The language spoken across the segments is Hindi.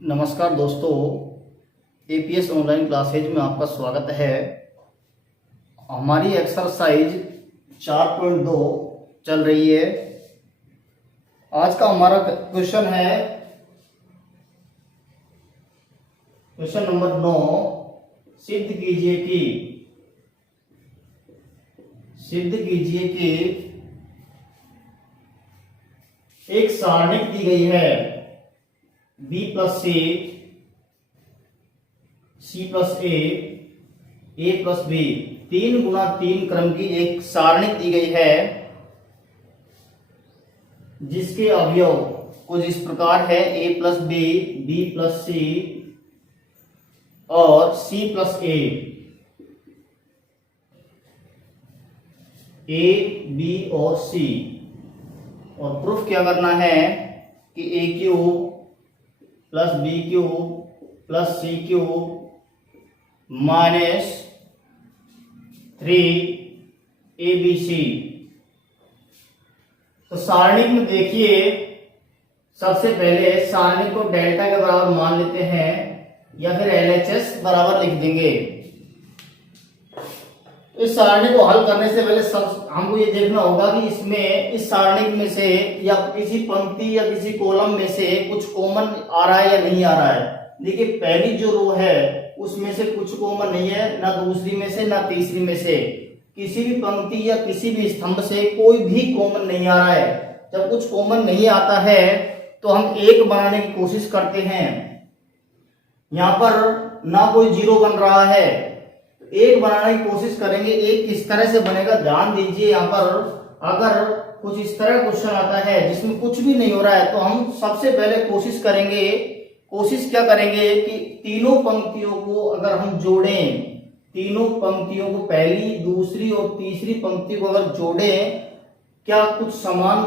नमस्कार दोस्तों, एपीएस ऑनलाइन क्लासेज में आपका स्वागत है। हमारी एक्सरसाइज 4.2 चल रही है। आज का हमारा क्वेश्चन है क्वेश्चन नंबर 9। सिद्ध कीजिए कि एक सारणिक दी गई है b plus C plus A plus B 3 × 3 क्रम की एक सारणिक दी गई है जिसके अवयव कुछ इस प्रकार है a प्लस बी प्लस सी और सी प्लस ए बी और सी। और प्रूफ क्या करना है कि A cube plus B cube plus C cube minus 3 ABC। तो सारणिक में देखिए, सबसे पहले सारणिक को डेल्टा के बराबर मान लेते हैं या फिर LHS बराबर लिख देंगे। इस सारणी को हल करने से पहले सब हमको ये देखना होगा कि इसमें इस सारणी में से या किसी पंक्ति या किसी कॉलम में से कुछ कॉमन आ रहा है या नहीं आ रहा है। देखिए, पहली जो रो है उसमें से कुछ कॉमन नहीं है, ना दूसरी में से ना तीसरी में से। किसी भी पंक्ति या किसी भी स्तंभ से कोई भी कॉमन नहीं आ रहा है। जब कुछ कॉमन नहीं आता है तो हम एक बनाने की कोशिश करते हैं। यहाँ पर ना कोई जीरो बन रहा है, एक बनाने की कोशिश करेंगे। एक किस तरह से बनेगा ध्यान दीजिए। यहाँ पर अगर कुछ इस तरह क्वेश्चन आता है जिसमें कुछ भी नहीं हो रहा है तो हम सबसे पहले कोशिश क्या करेंगे कि तीनों पंक्तियों को अगर हम जोड़ें, तीनों पंक्तियों को पहली दूसरी और तीसरी पंक्ति को अगर जोड़ें, क्या कुछ समान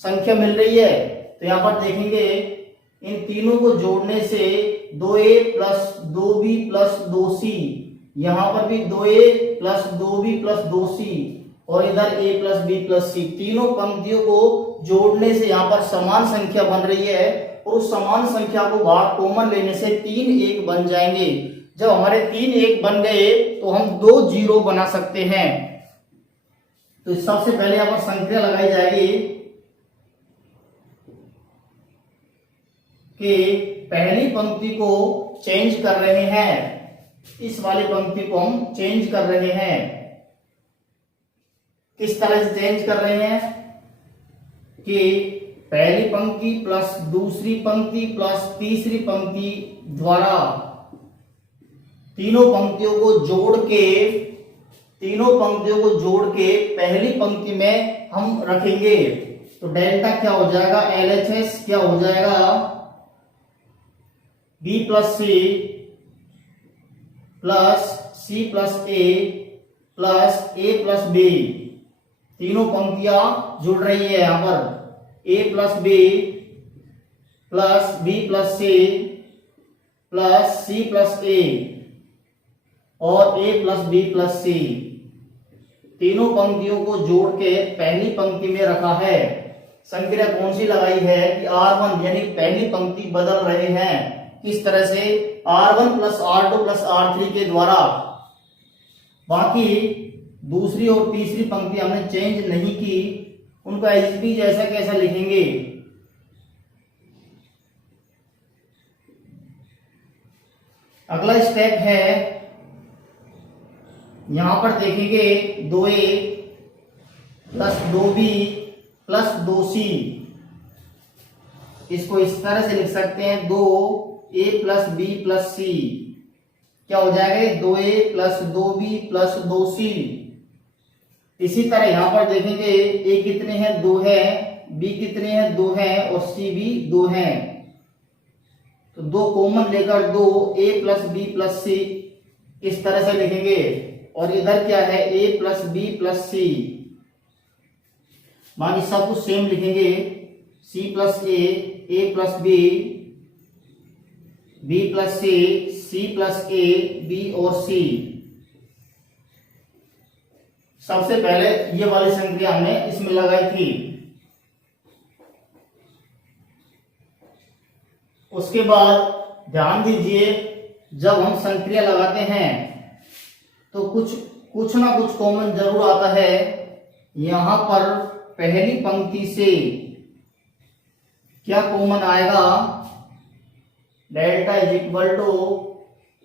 संख्या मिल रही है। तो यहाँ पर देखेंगे इन तीनों को जोड़ने से 2a plus 2b plus 2c, यहां पर भी 2a plus 2b plus 2c और इधर a plus b plus c। तीनों पंक्तियों को जोड़ने से यहां पर समान संख्या बन रही है और उस समान संख्या को बाहर कॉमन लेने से 3 1 बन जाएंगे। जब हमारे 3 1 बन गए तो हम 2 0 बना सकते हैं। तो सबसे पहले यहां पर संख्या लगाई जाएगी कि पहली पंक्ति को चेंज कर रहे हैं, इस वाली पंक्ति को हम चेंज कर रहे हैं। किस तरह से चेंज कर रहे हैं कि पहली पंक्ति प्लस दूसरी पंक्ति प्लस तीसरी पंक्ति द्वारा तीनों पंक्तियों को जोड़ के पहली पंक्ति में हम रखेंगे। तो डेल्टा क्या हो जाएगा, LHS क्या हो जाएगा, B plus C plus C plus A plus A plus B. तीनों पंक्तियां जुड़ रही है। यहां पर a plus B plus B plus C plus C plus A और a plus B plus C. तीनों पंक्तियों को जोड़ के पहली पंक्ति में रखा है। संक्रिया कौन सी लगाई है कि R1 यानी पहली पंक्ति बदल रहे हैं। किस तरह से, R1 plus R2 plus R3 के द्वारा। बाकी दूसरी और तीसरी पंक्ति हमने चेंज नहीं की, उनको एज इट इज ऐसा कैसा लिखेंगे। अगला स्टेप है, यहां पर देखेंगे 2a plus 2b plus 2c। इसको इस तरह से लिख सकते हैं 2a plus b plus c। क्या हो जाएगा, 2a plus 2b plus 2c। इसी तरह यहां पर देखेंगे a कितने हैं, 2 है, b कितने हैं, 2 है और c भी 2 है। तो 2 कॉमन लेकर 2a plus b plus c इस तरह से लिखेंगे। और इधर क्या है, a plus b plus c। बाकी सब कुछ सेम लिखेंगे, c plus a plus b, b plus c plus a, b और c। सबसे पहले ये वाली संख्या हमने इसमें लगाई थी। उसके बाद ध्यान दीजिए, जब हम संक्रिया लगाते हैं तो कुछ ना कुछ कॉमन जरूर आता है। यहां पर पहली पंक्ति से क्या कॉमन आएगा, delta is equal to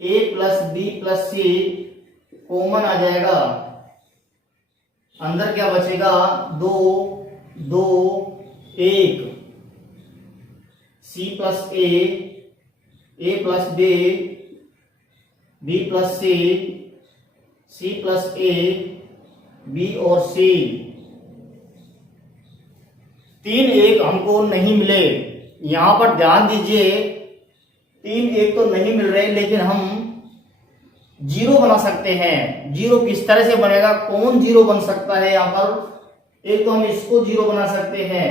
A plus B plus C common आ जाएगा। अंदर क्या बचेगा, 2 2 1, C plus A plus B plus C plus A, B और सी। 3 1 हमको नहीं मिले। यहां पर ध्यान दीजिए, 3 1 तो नहीं मिल रहे, लेकिन हम जीरो बना सकते हैं। जीरो किस तरह से बनेगा, कौन जीरो बन सकता है यहां पर, एक तो हम इसको जीरो बना सकते हैं,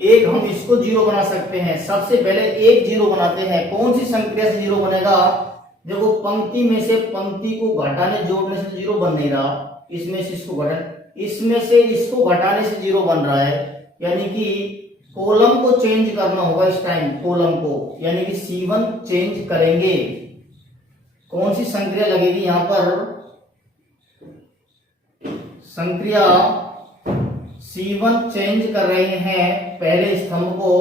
एक हम इसको जीरो बना सकते हैं। सबसे पहले एक जीरो बनाते हैं। कौन सी संक्रिया से जीरो बनेगा, देखो पंक्ति में से पंक्ति को घटाने जोड़ने से जीरो बन नहीं रहा, इसमें से इसको इसमें से इसको घटाने से जीरो बन रहा है, यानी कि कॉलम को चेंज करना होगा इस टाइम, कॉलम को, यानी कि C1 चेंज करेंगे। कौन सी संक्रिया लगेगी यहां पर, संक्रिया C1 चेंज कर रहे हैं पहले स्तंभ को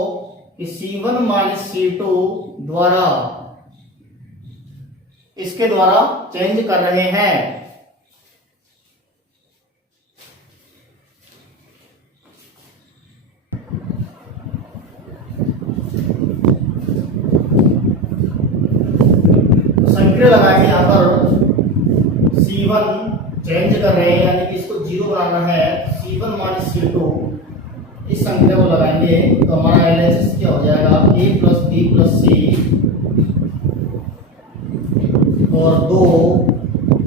कि C1 माइनस C2 द्वारा, इसके द्वारा चेंज कर रहे हैं। संक्रिया लगाएंगे यहां पर, C1 चेंज कर रहे हैं, यानी कि इसको जीरो बनाना है। C1 माइनस C2, इस संख्या को लगाएंगे तो हमारा एलएचएस क्या हो जाएगा, a प्लस बी प्लस सी और 2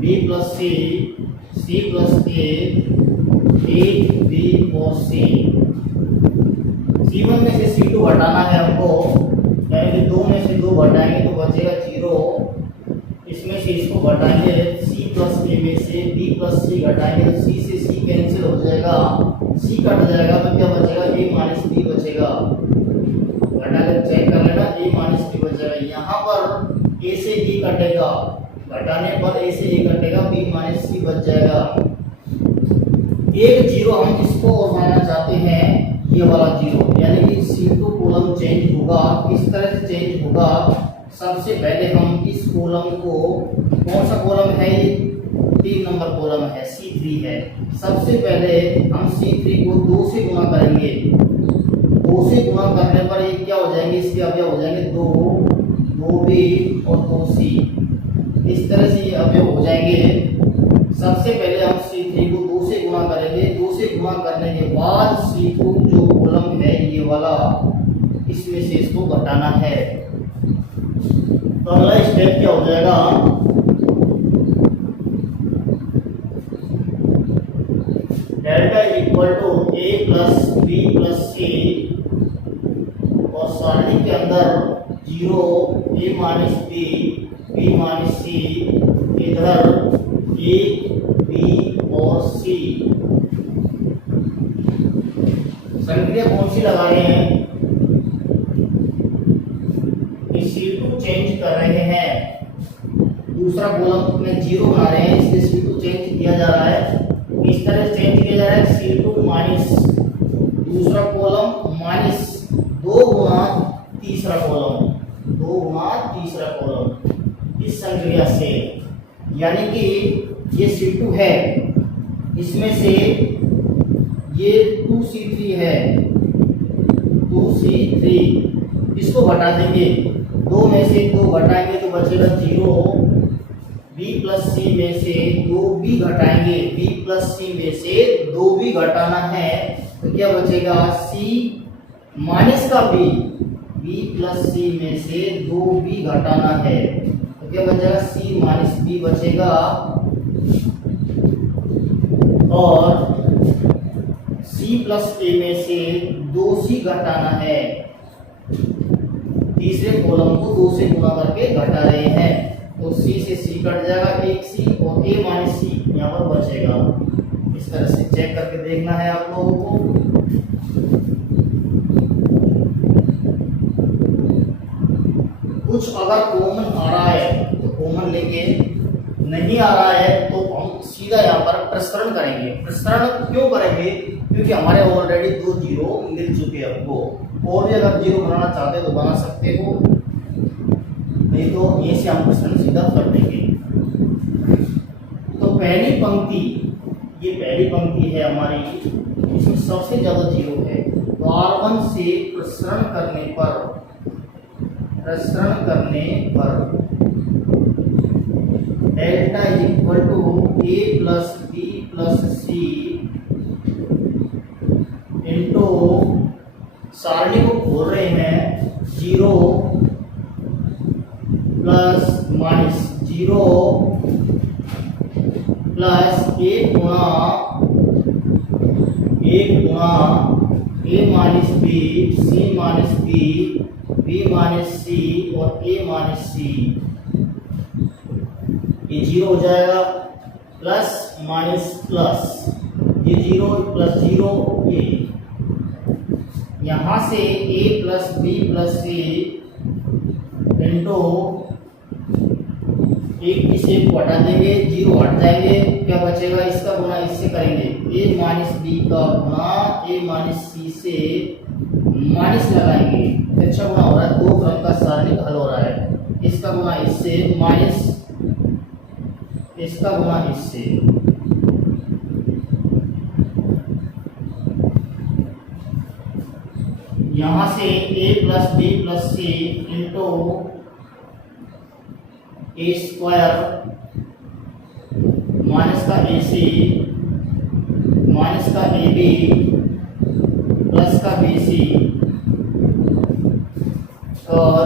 b plus C plus a, 8 b और c। C1 में से C2 हटाना है हमको, यानी कि 2 में से 2 घटाएंगे तो बचेगा 0। इसमें से इसको घटाएंगे, c प्लस a में से b प्लस c घटाएंगे तो c से c कैंसिल हो जाएगा, c कट जाएगा तो क्या बचेगा, a माइनस b बचेगा। घटाकर चेक कर लेना, a माइनस b बचेगा। यहाँ पर a से a कटेगा, घटाने पर a से a कटेगा, b माइनस c बच जाएगा। एक जीरो हम इसको और बनाना चाहते हैं, ये वाला जीरो, यानी कि C2 कॉलम चेंज होगा। किस तरह से चेंज होगा, सबसे पहले हम इस कॉलम को, कौन सा कॉलम है ये, 3 नंबर कॉलम है, C3 है। सबसे पहले हम C3 को 2 से गुणा करेंगे। 2 से गुणा करने पर ये क्या हो जाएंगे, इसके अवयव हो जाएंगे 2b और 2c। इस तरह से ये अवयव हो जाएंगे। सबसे पहले हम C3 को 2 से गुणा करेंगे। 2 से गुणा करने के बाद C2 जो कॉलम है ये वाला, इसमें से इसको घटाना है। तो अगला स्टेप क्या हो जाएगा, delta equal to a plus B plus सी और सारणी के अंदर 0 a minus B minus C, इधर a b और c। संक्रिया कौन सी लगा रहे हैं, C2 चेंज कर रहे हैं। दूसरा कॉलम में 0 बना रहे हैं, इसलिए C2 चेंज किया जा रहा है। इस तरह से चेंज किया जा रहा है, C2 माइनस दूसरा कॉलम माइनस 2 गुना तीसरा कॉलम, 2 गुना तीसरा कॉलम इस संक्रिया से, यानी कि ये C2 है, इसमें से ये 2C3 है, 2C3 इसको घटा देंगे। 2 में से 2 घटाएंगे तो बचेगा 0। b प्लस सी में से 2b घटाएंगे, b प्लस सी में से 2b घटाना है तो क्या बचेगा, c माइनस का b, b प्लस सी में से 2b घटाना है तो क्या बचेगा, c माइनस b बचेगा। और c प्लस a में से 2c घटाना है, तीसरे कॉलम को 2 से गुणा करके घटा रहे हैं तो c से c कट जाएगा, एक c और a माइनस c यहाँ पर बचेगा। इस तरह से चेक करके देखना है आप लोगों को। कुछ अगर कॉमन आ रहा है तो कॉमन लेंगे, नहीं आ रहा है तो हम सीधा यहाँ पर प्रसरण करेंगे। प्रसरण क्यों करेंगे? क्योंकि हमारे ऑलरेडी 2 जीरो मिल चुके हैं आपको, और भी अगर जीरो बनाना चाहते हो तो बना सकते हो, नहीं तो ये से हम प्रसरण सीधा कर देंगे। तो पहली पंक्ति, ये पहली पंक्ति है हमारी, इसमें सबसे ज्यादा जीरो है, तो R1 से प्रसरण करने पर delta equal to A plus B plus C into, सारणी को खोल रहे हैं, 0 प्लस माइनस 0 प्लस 1 गुणा ए minus B, C minus B, B minus सी और ए माइनस सी, ये 0 हो जाएगा, प्लस माइनस प्लस, ये 0 प्लस 0, ये यहां से a plus B plus C into, एक इसे को हटा देंगे, 0 हट जाएंगे, क्या बचेगा? इसका गुना इससे करेंगे, a माइनस बी का गुना a माइनस सी से माइनस लगाएंगे, अच्छा गुना हो रहा है, 2 क्रम का सारणिक हल हो रहा है, इसका गुना इससे माइनस इसका गुना इससे, यहां से a plus B plus C into A square minus का ए सी माइनस का ए बी प्लस का बी सी और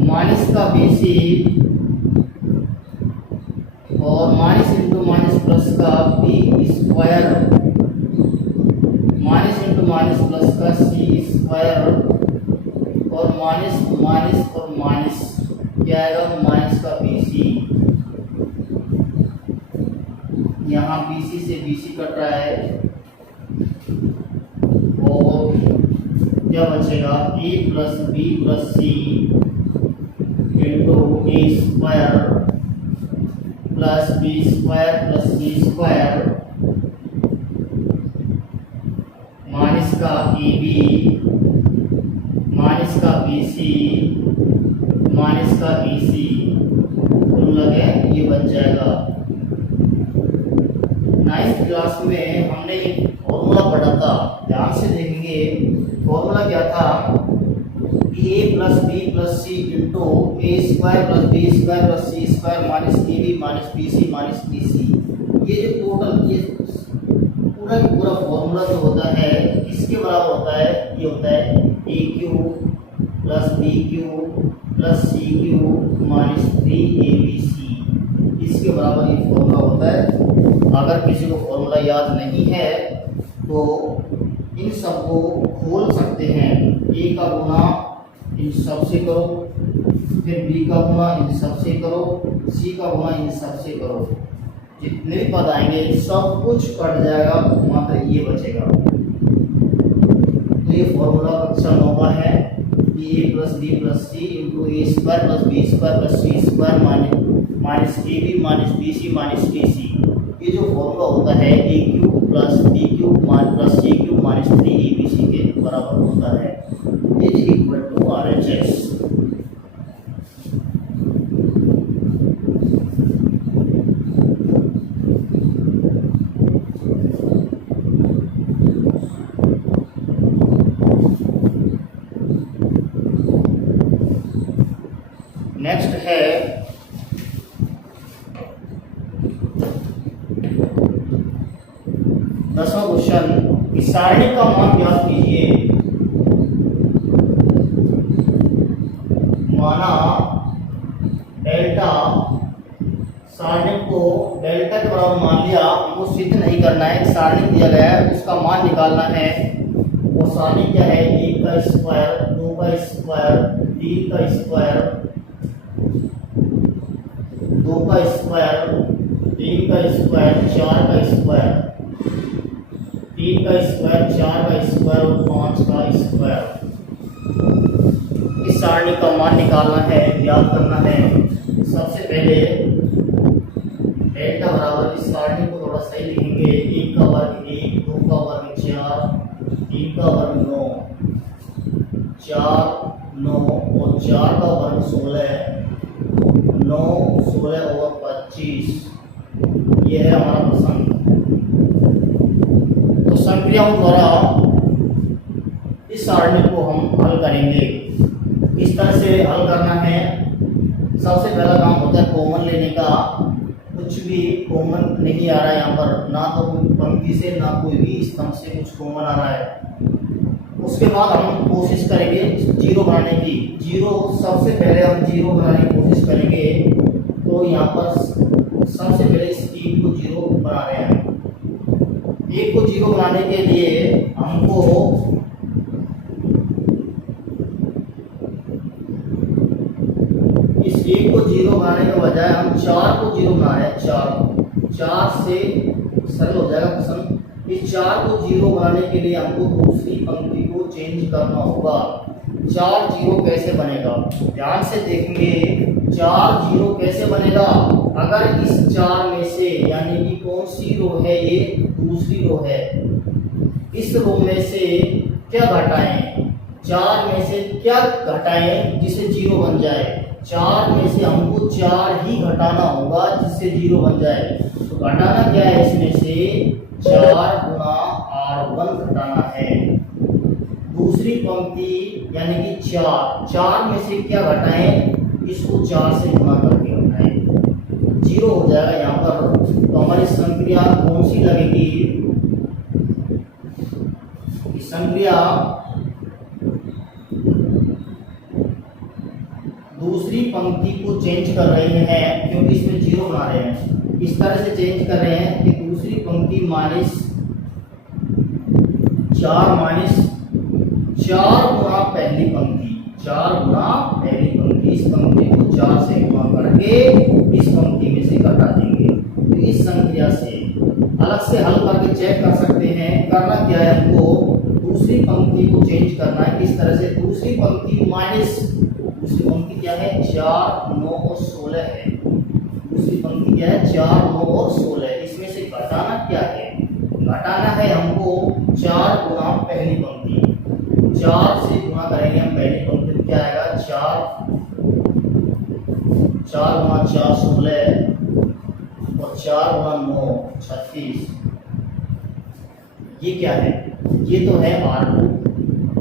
माइनस का बी सी और माइनस इंटू माइनस प्लस का b square minus into minus plus का सी स्क्वायर और माइनस माइनस और माइनस, क्या आएगा? माइनस का बी सी, यहाँ बी सी से बी सी कट रहा है और क्या बचेगा? A plus B plus C into A square plus B square plus C square minus का ए बी माइनस का बी सी माइनस का ए सी, कुल लगे ये बन जाएगा। 9th क्लास में हमने एक फॉर्मूला पढ़ा था, ध्यान से देखेंगे। फॉर्मूला क्या था? A plus B plus C into A square plus B square plus C square minus A B minus B C minus D C. ये जो टोटल, ये पूरा का पूरा फॉर्मूला जो होता है किसके बराबर होता है? ये होता है A cube plus B cube plus C cube minus 3abc, इसके बराबर ये फॉर्मूला होता है। अगर किसी को फॉर्मूला याद नहीं है तो इन सबको खोल सकते हैं, ए का गुना इन सब से करो, फिर बी का गुना इन सब से करो, सी का गुना इन सब से करो, जितने भी पद आएंगे सब कुछ कट जाएगा, मात्र ये बचेगा। तो ये फॉर्मूला कक्षा 9 का है, A plus B plus C into A square plus B square plus C square minus A B minus B C minus D C. ये जो फॉर्मूला होता है A cube plus B cube plus C cube minus 3abc के बराबर होता है, is equal to RHS। Next है दसवां क्वेश्चन, सारणी का मान ज्ञात कीजिए। माना डेल्टा, सारणी को डेल्टा के बराबर मान लिया, हमको सिद्ध नहीं करना है, सारणी दिया गया है उसका मान निकालना है। वो सारणी क्या है? 1 का स्क्वायर 2 का स्क्वायर 3 का स्क्वायर 2 का स्क्वायर 3 का स्क्वायर 4 का स्क्वायर 3 का स्क्वायर 4 का स्क्वायर और 5 का स्क्वायर। इस सारणी का मान निकालना है, याद करना है। सबसे पहले डेल्टा बराबर, इस सारणी को थोड़ा सही लिखेंगे, 1 का वर्ग 1, 2 का वर्ग 4, 3 का वर्ग 9, 4 9 और 4 का वर्ग 16, 9 16 और 25। यह है हमारा प्रश्न। तो संक्रियाओं द्वारा इस सारणी को हम हल करेंगे। इस तरह से हल करना है। सबसे पहला काम होता है कॉमन लेने का। कुछ भी कॉमन नहीं आ रहा है यहाँ पर, ना तो कोई पंक्ति से ना कोई भी स्तंभ से कुछ कॉमन आ रहा है। उसके बाद हम कोशिश करेंगे जीरो बनाने की। जीरो सबसे पहले हम जीरो बनाने की कोशिश करेंगे। तो यहाँ पर सबसे पहले इस 1 को जीरो बना रहे हैं। 1 को जीरो बनाने के लिए हमको इस 1 को जीरो बनाने के बजाय हम 4 को जीरो बना रहे हैं। 4 से सरल हो जाएगा प्रश्न। इस 4 को जीरो बनाने के लिए हमको दूसरी पंक्ति को चेंज करना होगा। 4 जीरो कैसे बनेगा, ध्यान से देखेंगे। 4 जीरो कैसे बनेगा, अगर इस 4 में से, यानी कि कौन सी रो है, ये दूसरी रो है, इस रो में से क्या घटाएं, 4 में से क्या घटाएं जिससे जीरो बन जाए। 4 में से हमको 4 ही घटाना होगा जिससे जीरो बन जाए। तो घटाना क्या है, इसमें से 4 गुना R1 घटाना है। दूसरी पंक्ति यानी कि 4 में से क्या घटाएं, इसको 4 से गुना करके घटाएं, जीरो हो जाएगा यहाँ पर। तो हमारी संक्रिया कौन सी लगेगी, संक्रिया दूसरी पंक्ति को चेंज कर रहे हैं, क्योंकि इसमें जीरो बना रहे हैं। इस तरह से चेंज कर रहे हैं कि दूसरी पंक्ति -4 गुना पहली पंक्ति, 4 गुना पहली पंक्ति। इस पंक्ति को 4 से गुना करके इस पंक्ति में से घटा देंगे। तो इस संख्या से अलग से हल करके चेक कर सकते हैं। करना क्या है, हमको दूसरी पंक्ति को चेंज करना है। इस तरह से दूसरी पंक्ति दूसरी पंक्ति क्या है, 4 9 और 16 है। दूसरी पंक्ति क्या है, 4 9 और 16। इसमें से घटाना क्या है, घटाना है हमको 4 गुना पहली पंक्ति। 4 से गुना करेंगे हम पहली पंक्ति, तो क्या आएगा, 4 गुना 4 16 और 4 गुना 9 36। ये क्या है, ये तो है R2,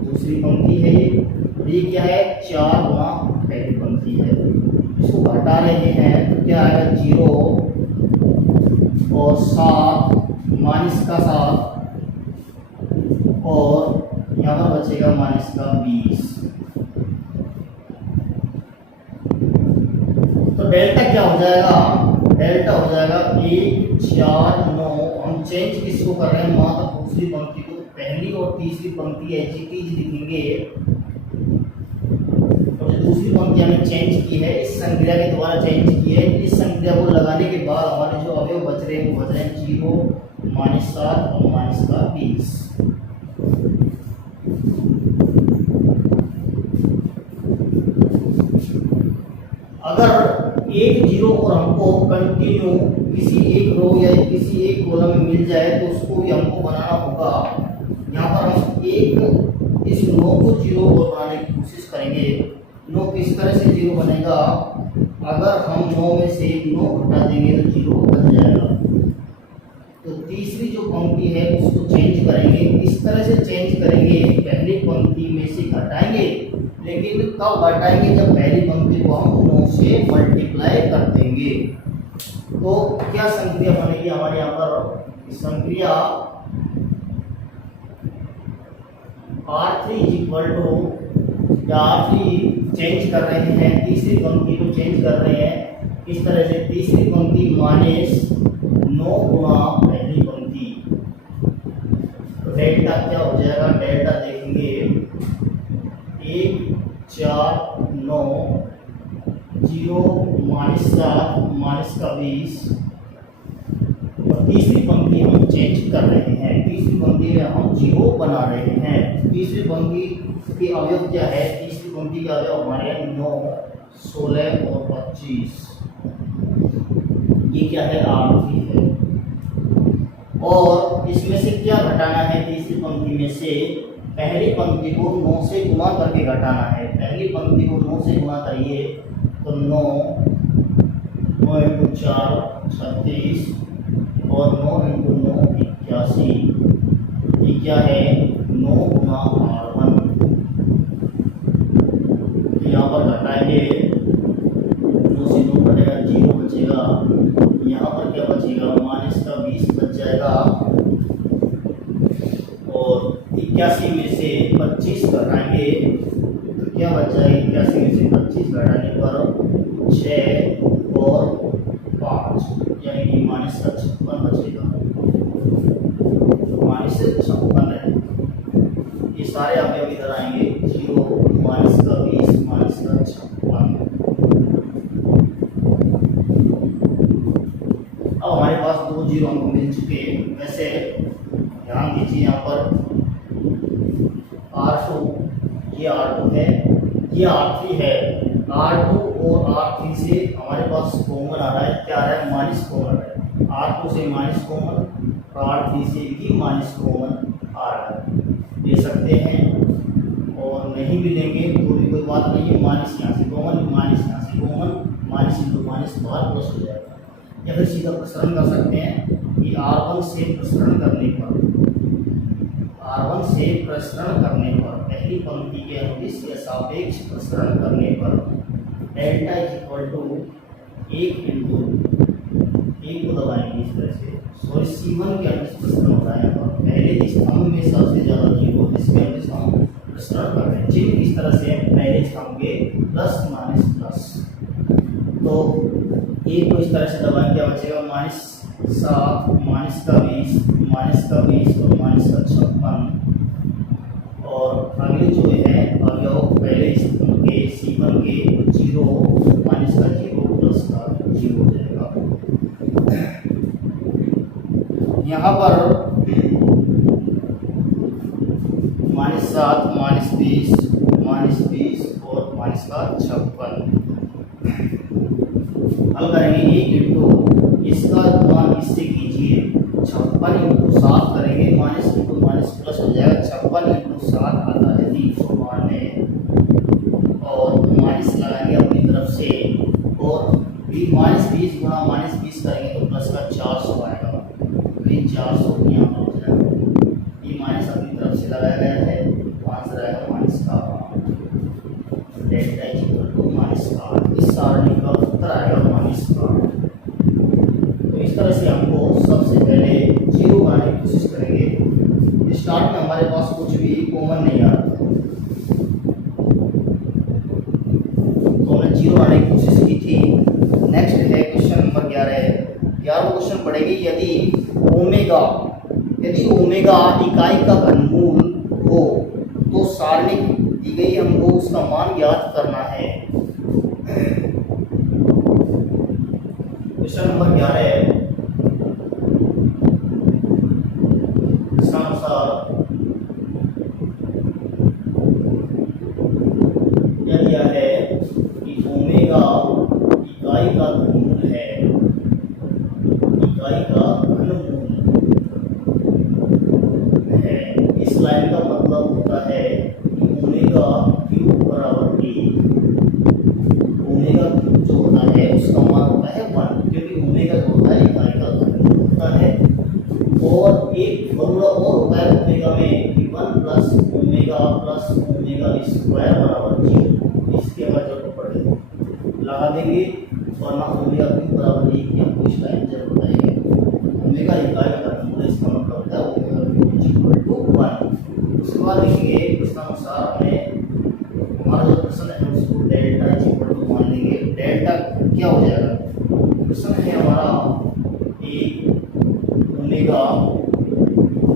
दूसरी पंक्ति है ये। और ये क्या है, 4 गुना पहली पंक्ति है। इसको घटा रहे हैं तो क्या आएगा, 0 और 7 -7 और यहाँ पर बचेगा -20। तो डेल्टा क्या हो जाएगा, डेल्टा हो जाएगा 1 4 9। हम चेंज किसको कर रहे हैं, मात्र दूसरी पंक्ति को। पहली और तीसरी पंक्ति एचटीज लिखेंगे। और जो दूसरी पंक्ति हमने चेंज की है, इस संक्रिया के द्वारा चेंज की है। इस संक्रिया को लगाने के बाद हमारे जो अवयव बच रहे हैं वो बच रहे हैं 0 -7 और -20। अगर एक जीरो और हमको कंटिन्यू किसी एक रो या किसी एक कॉलम में मिल जाए तो उसको भी हमको बनाना होगा। यहाँ पर हम इस 9 को जीरो और बनाने की कोशिश करेंगे। 9 किस तरह से जीरो बनेगा, अगर हम 9 में से 9 घटा देंगे तो जीरो बन जाएगा। तो तीसरी जो पंक्ति है उसको चेंज करेंगे। इस तरह से चेंज करेंगे, पहली पंक्ति में से घटाएंगे, लेकिन कब घटाएंगे, जब पहली पंक्ति को हम 9 से मल्टीप्लाई कर देंगे। तो क्या संक्रिया बनेगी हमारे यहाँ पर, संक्रिया R3 चेंज कर रहे हैं, तीसरी पंक्ति को चेंज कर रहे हैं। इस तरह से तीसरी पंक्ति -9 गुना पहली पंक्ति। तो डेल्टा क्या हो जाएगा, डेल्टा देखेंगे 1 4 9 0 -7 -20 और तीसरी पंक्ति हम चेंज कर रहे हैं, तीसरी पंक्ति में हम 0 बना रहे हैं। तीसरी पंक्ति के अवयव क्या है? तीसरी पंक्ति के अवयव हमारे 9, 16 और 25। ये क्या है? आरती है। और इसमें से क्या घटाना है? तीसरी पंक्ति में से पहली पंक्ति को 9 से गुणा करके घटाना है। पहली पंक्ति को 9 से गुणा करिए तो 9 × 4 36 और 9 × 9 81। ये क्या है? 9 गुना R1। तो यहाँ पर घटाएंगे, 2 से 2 घटेगा 0 बचेगा। यहाँ पर क्या बचेगा? -20 बच जाएगा। और 81 में से 25 घटाएंगे तो क्या बच जाएगा? 81 में से 25 घटाने पर 6 और 5 यानी कि -56 बचेगा। -56 है। ये सारे अवयव इधर आएंगे, 0 -20 -56। अब हमारे पास 2 0 अंक मिल चुके हैं। वैसे ध्यान दीजिए, यहाँ पर R2, ये R2 है, ये R3 है। R2 और R3 से हमारे पास कॉमन आ रहा है, क्या आ रहा है? माइनस कॉमन आ रहा है। R2 से माइनस कॉमन, R3 से भी माइनस कॉमन आ रहा है। ले सकते हैं और नहीं भी लेंगे तो भी कोई बात नहीं है। माइनस यहाँ से कॉमन, माइनस यहाँ से कॉमन, माइनस इंटू माइनस बाहर प्लस हो जाएगा। या फिर सीधा प्रसरण कर सकते हैं कि R1 से प्रसरण करने पर, R1 से प्रसरण करने पर, पहली पंक्ति के अनुदिश या सापेक्ष प्रसरण करने पर डेल्टा इक्वल टू 1 इंटू 1 को दबाएंगे इस तरह से। सॉरी, C1 के अनुदिश प्रसरण होता है। यहाँ पर पहले स्तंभ में सबसे ज़्यादा 0, जिसके अनुदिश हम प्रसरण कर रहे हैं। चिन्ह इस तरह से पहले स्तंभ के प्लस माइनस प्लस। तो 1 को इस तरह से दबाएं, क्या बचेगा? -7 -20 -20 और -56। और आगे जो है अवयव पहले स्तंभ के C1 के 0 -0 प्लस का 0 हो जाएगा। यहाँ पर -7 -20 -20 और -56 हल करेंगे। 1 इंटू इसका गुणा इससे कीजिए, 56 इंटू 7 करेंगे, माइनस इंटू माइनस प्लस हो जाएगा। 56 इंटू 7 आता है 392 और माइनस लगाएंगे अपनी तरफ से, और -20 गुणा -20 करेंगे तो प्लस का 400 आएगा। ये 400 यहाँ पर हो जाएगा। ये माइनस अपनी तरफ से लगाया गया है, आंसर आएगा माइनस का डेल्टा इक्वल टू -8। इस सारणी का उत्तर आएगा -8। तो इस तरह से हमको सबसे पहले 0 बनाने की कोशिश करेंगे। स्टार्ट में हमारे पास कुछ भी कॉमन नहीं आ रहा था, तो हमने 0 बनाने की कोशिश की थी। नेक्स्ट है क्वेश्चन नंबर 11। 11वां क्वेश्चन पढ़ेगी, यदि ओमेगा इकाई का घनमूल हो तो सारणी दी गई, हमको उसका मान ज्ञात करना है। क्वेश्चन नंबर 11 यह दिया है कि ओमेगा इकाई का घनमूल है, इकाई का घनमूल है। इस लाइन का मतलब होता है कि ओमेगा क्यूब बराबर ए। ओमेगा क्यूब जो होता है उसका मान होता है 1, क्योंकि ओमेगा जो होता है इकाई का घनमूल होता है। और एक फॉर्मूला और होता है ओमेगा में कि 1 प्लस ओमेगा स्क्वायर बराबर 0। इसके बाद जरूरत पड़ेगी लगा देंगे, वरना ओमेगा क्यूब बराबर 1 की हमको इस लाइन जरूर बताएंगे। ओमेगा इकाई का घनमूल, इसका मतलब होता है ओमेगा क्यूब इक्वल टू 1। उसके बाद देखिए प्रश्नानुसार हमें हमारा जो प्रश्न है उसको डेल्टा इक्वल टू मान लेंगे। डेल्टा क्या हो जाएगा? प्रश्न है हमारा omega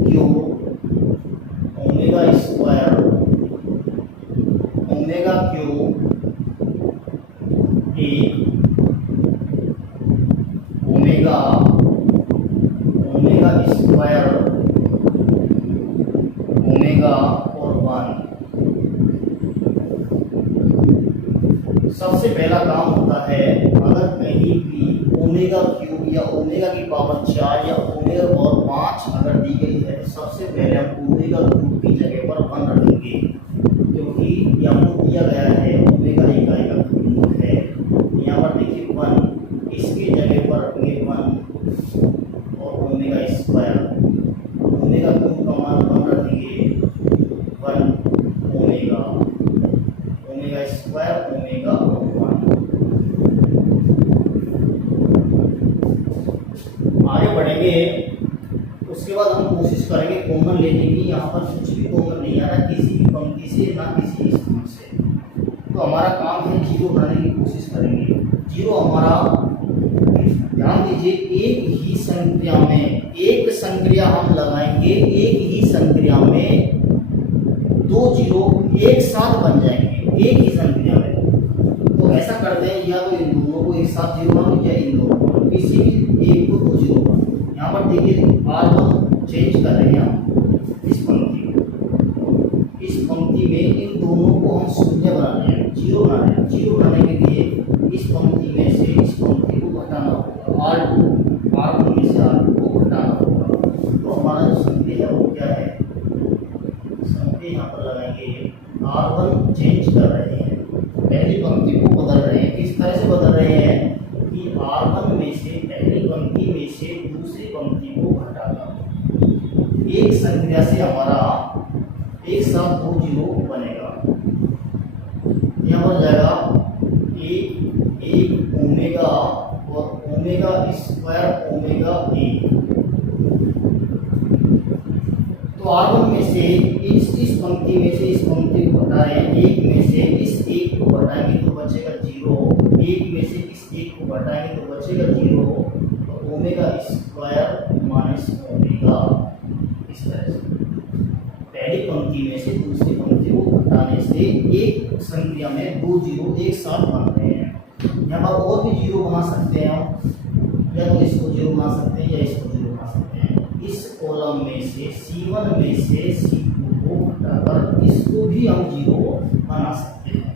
cube omega square omega cube omega सबसे पहला काम होता है, अगर कहीं भी ओमेगा क्यूब या ओमेगा की पावर 4 या ओमेगा पावर 5 अगर दी गई है, तो सबसे पहले हम ओमेगा क्यूब की जगह पर 1 रखेंगे, क्योंकि यहाँ पर दिया गया है ओमेगा इकाई का क्यूब है। यहाँ पर देखिए 1, इसकी जगह पर रखेंगे 1 और ओमेगा स्क्वायर, ओमेगा क्यूब का मान 1 रखेंगे, 1 ओमेगा, ओमेगा स्क्वायर ओमेगा 1। आगे बढ़ेंगे, उसके बाद हम कोशिश करेंगे कॉमन लेने की। यहाँ पर कुछ भी कॉमन नहीं आ रहा, किसी भी पंक्ति से ना किसी स्थान से, तो हमारा काम है जीरो बनाने की कोशिश करेंगे। जीरो हमारा, ध्यान दीजिए, एक ही संक्रिया में एक संक्रिया हम लगाएंगे, एक ही संक्रिया में 2 जीरो एक साथ बन जाएंगे एक ही संक्रिया में। तो ऐसा करते हैं, या तो इन दोनों को एक साथ जीरो मानो या इन दोनों को, किसी भी एक को 2 जीरो मानो। यहाँ पर देखिए R1 चेंज कर रहे हैं हम इस पंक्ति में, इस पंक्ति में इन दोनों को हम शून्य बना रहे हैं, जीरो बना रहे हैं। जीरो बनाने के लिए इस पंक्ति में से इस पंक्ति को घटाना होगा, R1 में से R2 को घटाना होगा। तो हमारा जो संक्रिया है वो क्या है, संक्रिया यहाँ पर लगाएंगे, R1 चेंज कर रहे हैं, पहली पंक्ति को बदल रहे हैं। किस तरह से बदल रहे हैं कि R1 में से, पहली पंक्ति में से दूसरी पंक्ति को घटाकर एक संक्रिया से हमारा एक साथ 2 जीरो बनेगा। यहाँ पर जाएगा एक ओमेगा और ओमेगा स्क्वायर ओमेगा 1। तो R1 में से इस पंक्ति में से इस पंक्ति को घटा रहे हैं, एक में से इस एक को घटाएंगे तो बचेगा 0, एक में से इस एक को घटाएंगे तो बचेगा 0, तो ओमेगा स्क्वायर माइनस ओमेगा। इस तरह से पहली पंक्ति में से दूसरी पंक्ति को घटाने से एक संक्रिया में 2 जीरो एक साथ बन रहे हैं। यहाँ पर और भी जीरो बना सकते हैं हम, या तो इसको जीरो बना सकते हैं या इसको जीरो बना सकते हैं। इस कॉलम में से C1 में से C2 को घटाकर इसको भी हम जीरो बना सकते हैं।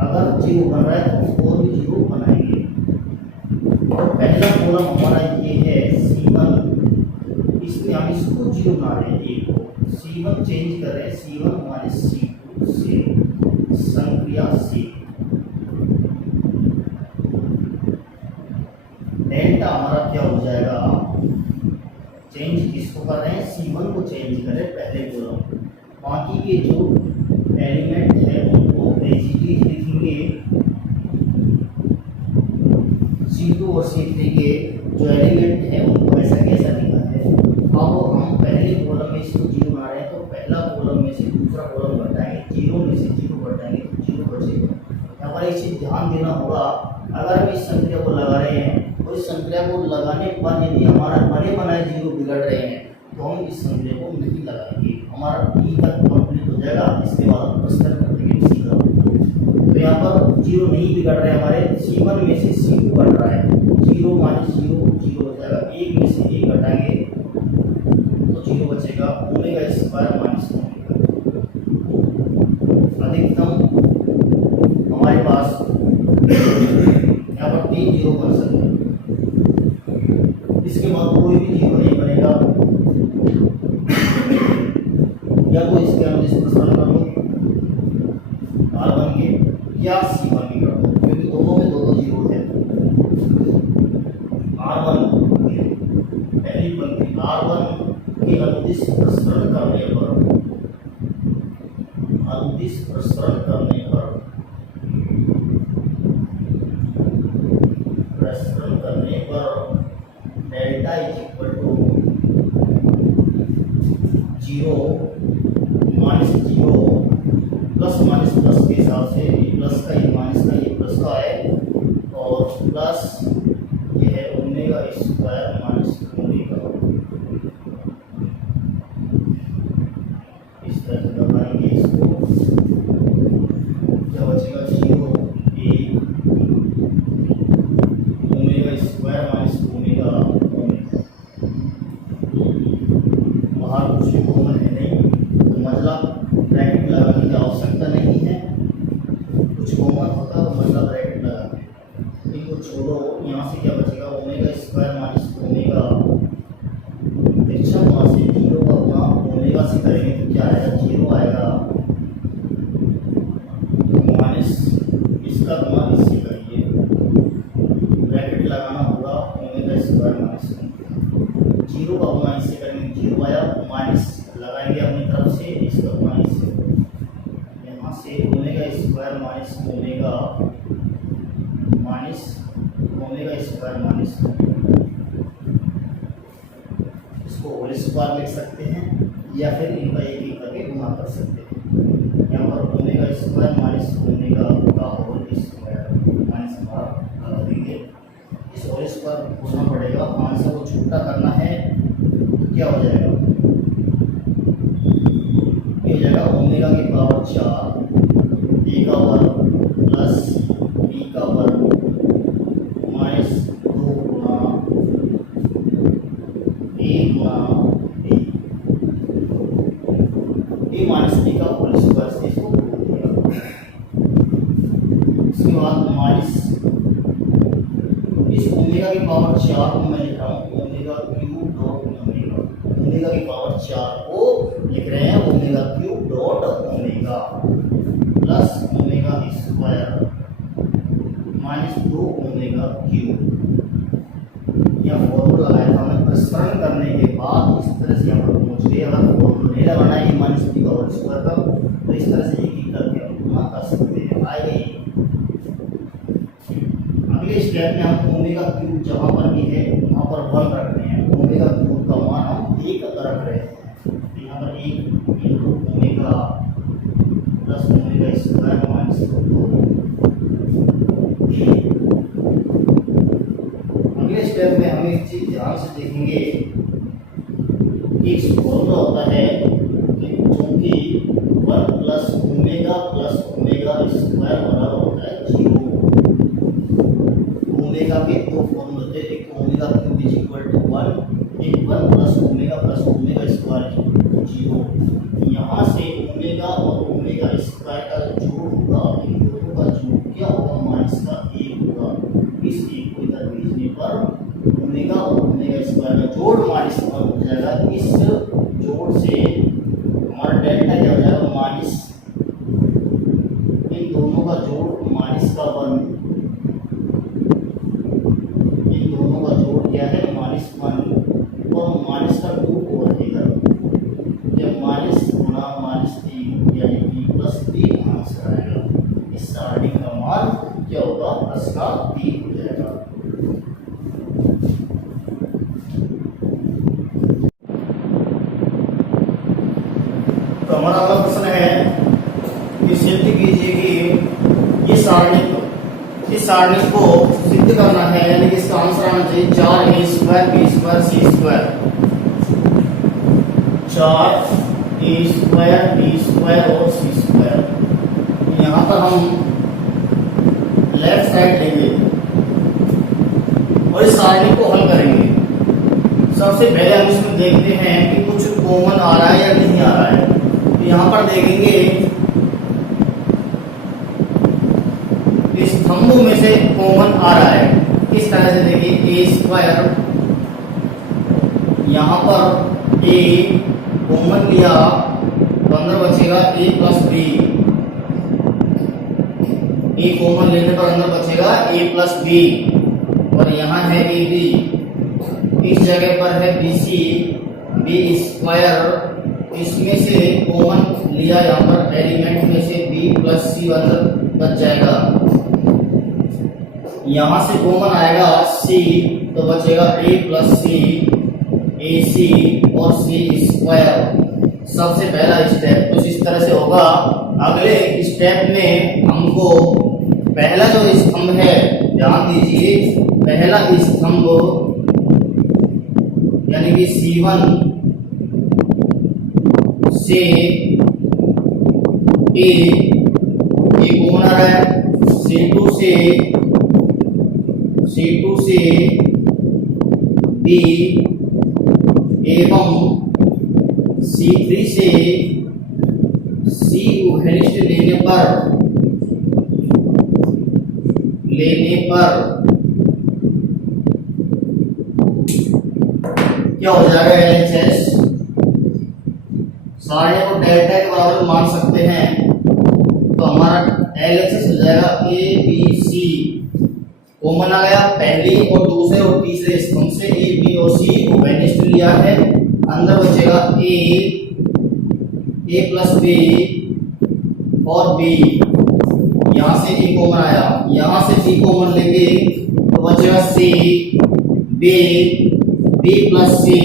अगर जीरो बन रहा है तो और भी जीरो बनाएंगे। और पहला कॉलम हमारा ये है C1, इसमें हम इसको जीरो बना रहे हैं, एक को C1 चेंज कर रहे हैं, C1 माइनस C2 से संक्रिया C। डेल्टा हमारा क्या हो जाएगा, चेंज किसको कर रहे हैं, C1 को चेंज कर रहे हैं पहले कॉलम, बाकी के जो एलिमेंट है उनको एजिटिव लिखेंगे। C2 और C3 के जो एलिमेंट है उनको ऐसा कैसा लिखा है। अब हम पहले कॉलम में इसको जीरो बना रहे हैं, तो पहला कॉलम में से दूसरा कॉलम घटाएंगे, जीरो में से जीरो घटाएंगे तो जीरो बचेगा। यहाँ पर एक चीज ध्यान देना होगा, अगर हम इस संख्या को लगा रहे हैं तो इस संख्या को लगाने पर यदि हमारा बने बनाए जीरो बिगड़ रहे हैं तो हम इस संख्या को नहीं लगाएंगे, हमारा ई तक कंप्लीट हो जाएगा। इसके बाद हम प्रश्न कर देंगे सीधा। तो यहाँ पर जीरो नहीं बिगड़ रहे हमारे, C1 में से C2 घट रहा है, 0 माइनस 0 0 हो जाएगा, 1 में से 1 घटाएंगे तो 0 बचेगा, ओमेगा स्क्वायर माइनस ओमेगा। अधिकतम हमारे पास यहाँ पर 3 जीरो बन सकते हैं, इसके बाद कोई भी जीरो नहीं बनेगा। या तो इसके अंदर इसको सरल कर लो R1 के, या C1 के कर दो, क्योंकि दोनों में दो जीरो है। R1 पहली पंक्ति, R1 के अनुदिश प्रसरण करने पर, अनुदिश प्रसरण करने पर, प्रसरण करने पर delta is equal to 0 minus 0 plus minus plus के हिसाब से, ये प्लस का ये माइनस का ये प्लस का है, और प्लस ये है ओमेगा स्क्वायर माइनस ओमेगा। इस तरह से दबाएंगे इसको, क्या बचेगा 0 1 omega square minus omega omega. बाहर कुछ भी कॉमन है नहीं, तो मतलब ब्रैकेट लगाने की आवश्यकता नहीं है। कुछ कॉमन होता तो मतलब ब्रैकेट इसका गुणा इससे करिए, ब्रैकेट लगाना होगा ओमेगा स्क्वायर माइनस 0 का गुणा इससे करेंगे 0 आया, माइनस लगाएंगे अपनी तरफ से, इसका गुणा इससे, यहाँ से omega square minus omega square minus, इसको होल स्क्वायर लिख सकते हैं या फिर इनका एक एक करके गुणा कर सकते हैं। यहाँ पर ओमेगा स्क्वायर माइनस ओमेगा का होल स्क्वायर माइनस हमारा लगा देंगे, इस होल स्क्वायर होना पड़ेगा, आंसर को छोटा करना है तो क्या हो जाएगा, ये हो जाएगा ओमेगा की पावर 4 a का वर्ग प्लस b का वर्ग माइनस 2 गुणा a गुणा b माइनस b का होल स्क्वायर से इसको बोल दिया। इसके बाद माइनस इस ओमेगा की पावर 4 को मैं लिख रहा हूँ omega cube dot omega, omega की पावर 4 को लिख रहे हैं omega cube dot omega plus omega square minus 2 omega cube. यह फॉर्मूला लगाया था हमने प्रसरण करने के बाद, इस तरह से यहाँ पर पहुँच गए। अगर फॉर्मूला नहीं लगाना है माइनस बी का होल स्क्वायर का, तो इस तरह से एक एक करके हम गुणा कर सकते हैं। आइए अगले स्टेप में हम ओमेगा क्यूब जहाँ पर भी है वहाँ पर 1 रख रहे हैं, ओमेगा क्यूब का मान हम 1 रख रहे हैं, यहाँ पर 1 into omega plus omega square minus 2। अगले स्टेप में हम एक चीज ध्यान से देखेंगे, एक फॉर्मूला होता है कि चूंकि 1 प्लस ओमेगा स्क्वायर बराबर होता है 0। ओमेगा के दो फॉर्मूले होते हैं, एक omega cube is equal to 1, एक 1 plus omega square is equal to 0। यहाँ से ओमेगा और ओमेगा स्क्वायर का जोड़ होगा, इन दोनों का जोड़ क्या होगा, माइनस का 1 होगा। इस 1 को इधर भेजने पर ओमेगा और ओमेगा स्क्वायर का जोड़ माइनस 1 हो जाएगा। इस जोड़ से हमारा डेल्टा क्या हो जाएगा, माइनस, इन दोनों का जोड़ माइनस का 1, इन दोनों का जोड़ क्या है, माइनस 1 और माइनस का 2 ओवर देगा, जब माइनस गुणा माइनस 3 यानी b प्लस 3 आंसर आएगा। इस सारणी का मान क्या होगा, 10 का 3 हो जाएगा। तो हमारा अगला प्रश्न है कि सिद्ध कीजिए कि इस सारणी को सिद्ध करना है, यानी कि इसका आंसर आना चाहिए 4a square b square c square, 4a square b square और c स्क्वायर। यहाँ पर हम लेफ्ट साइड लेंगे और इस सारणी को हल करेंगे। सबसे पहले हम इसमें देखते हैं कि कुछ कॉमन आ रहा है या नहीं आ रहा है। तो यहाँ पर देखेंगे स्तंभों में से कॉमन आ रहा है, इस तरह से देखिए a स्क्वायर, यहाँ पर a कॉमन लिया तो अंदर बचेगा a plus b, a common लेने पर अंदर बचेगा a प्लस b, और यहाँ है ab, इस जगह पर है bc, b स्क्वायर, इसमें से कॉमन लिया यहाँ पर एलिमेंट में से b प्लस c अंदर बच जाएगा। यहाँ से कॉमन आएगा c तो बचेगा a प्लस c, ac और c स्क्वायर। सबसे पहला स्टेप कुछ इस तरह से होगा। अगले स्टेप में हमको पहला जो स्तंभ है, ध्यान दीजिए, पहला स्तंभ यानी कि C1 से A कौन आ रहा है, C2 से B एवं C3 से C को हेलिक्स लेने पर क्या हो जाएगा, LHS सारे को डेल्टा के बराबर मान सकते हैं। तो हमारा LHS हो जाएगा AB कॉमन आ गया, पहली और दूसरे और तीसरे स्तंभ से ए बी और सी को वेनिस्ट लिया है, अंदर बचेगा ए प्लस बी और बी, यहां से ए कॉमन आया, यहां से बी कॉमन लेंगे तो बचेगा सी बी प्लस सी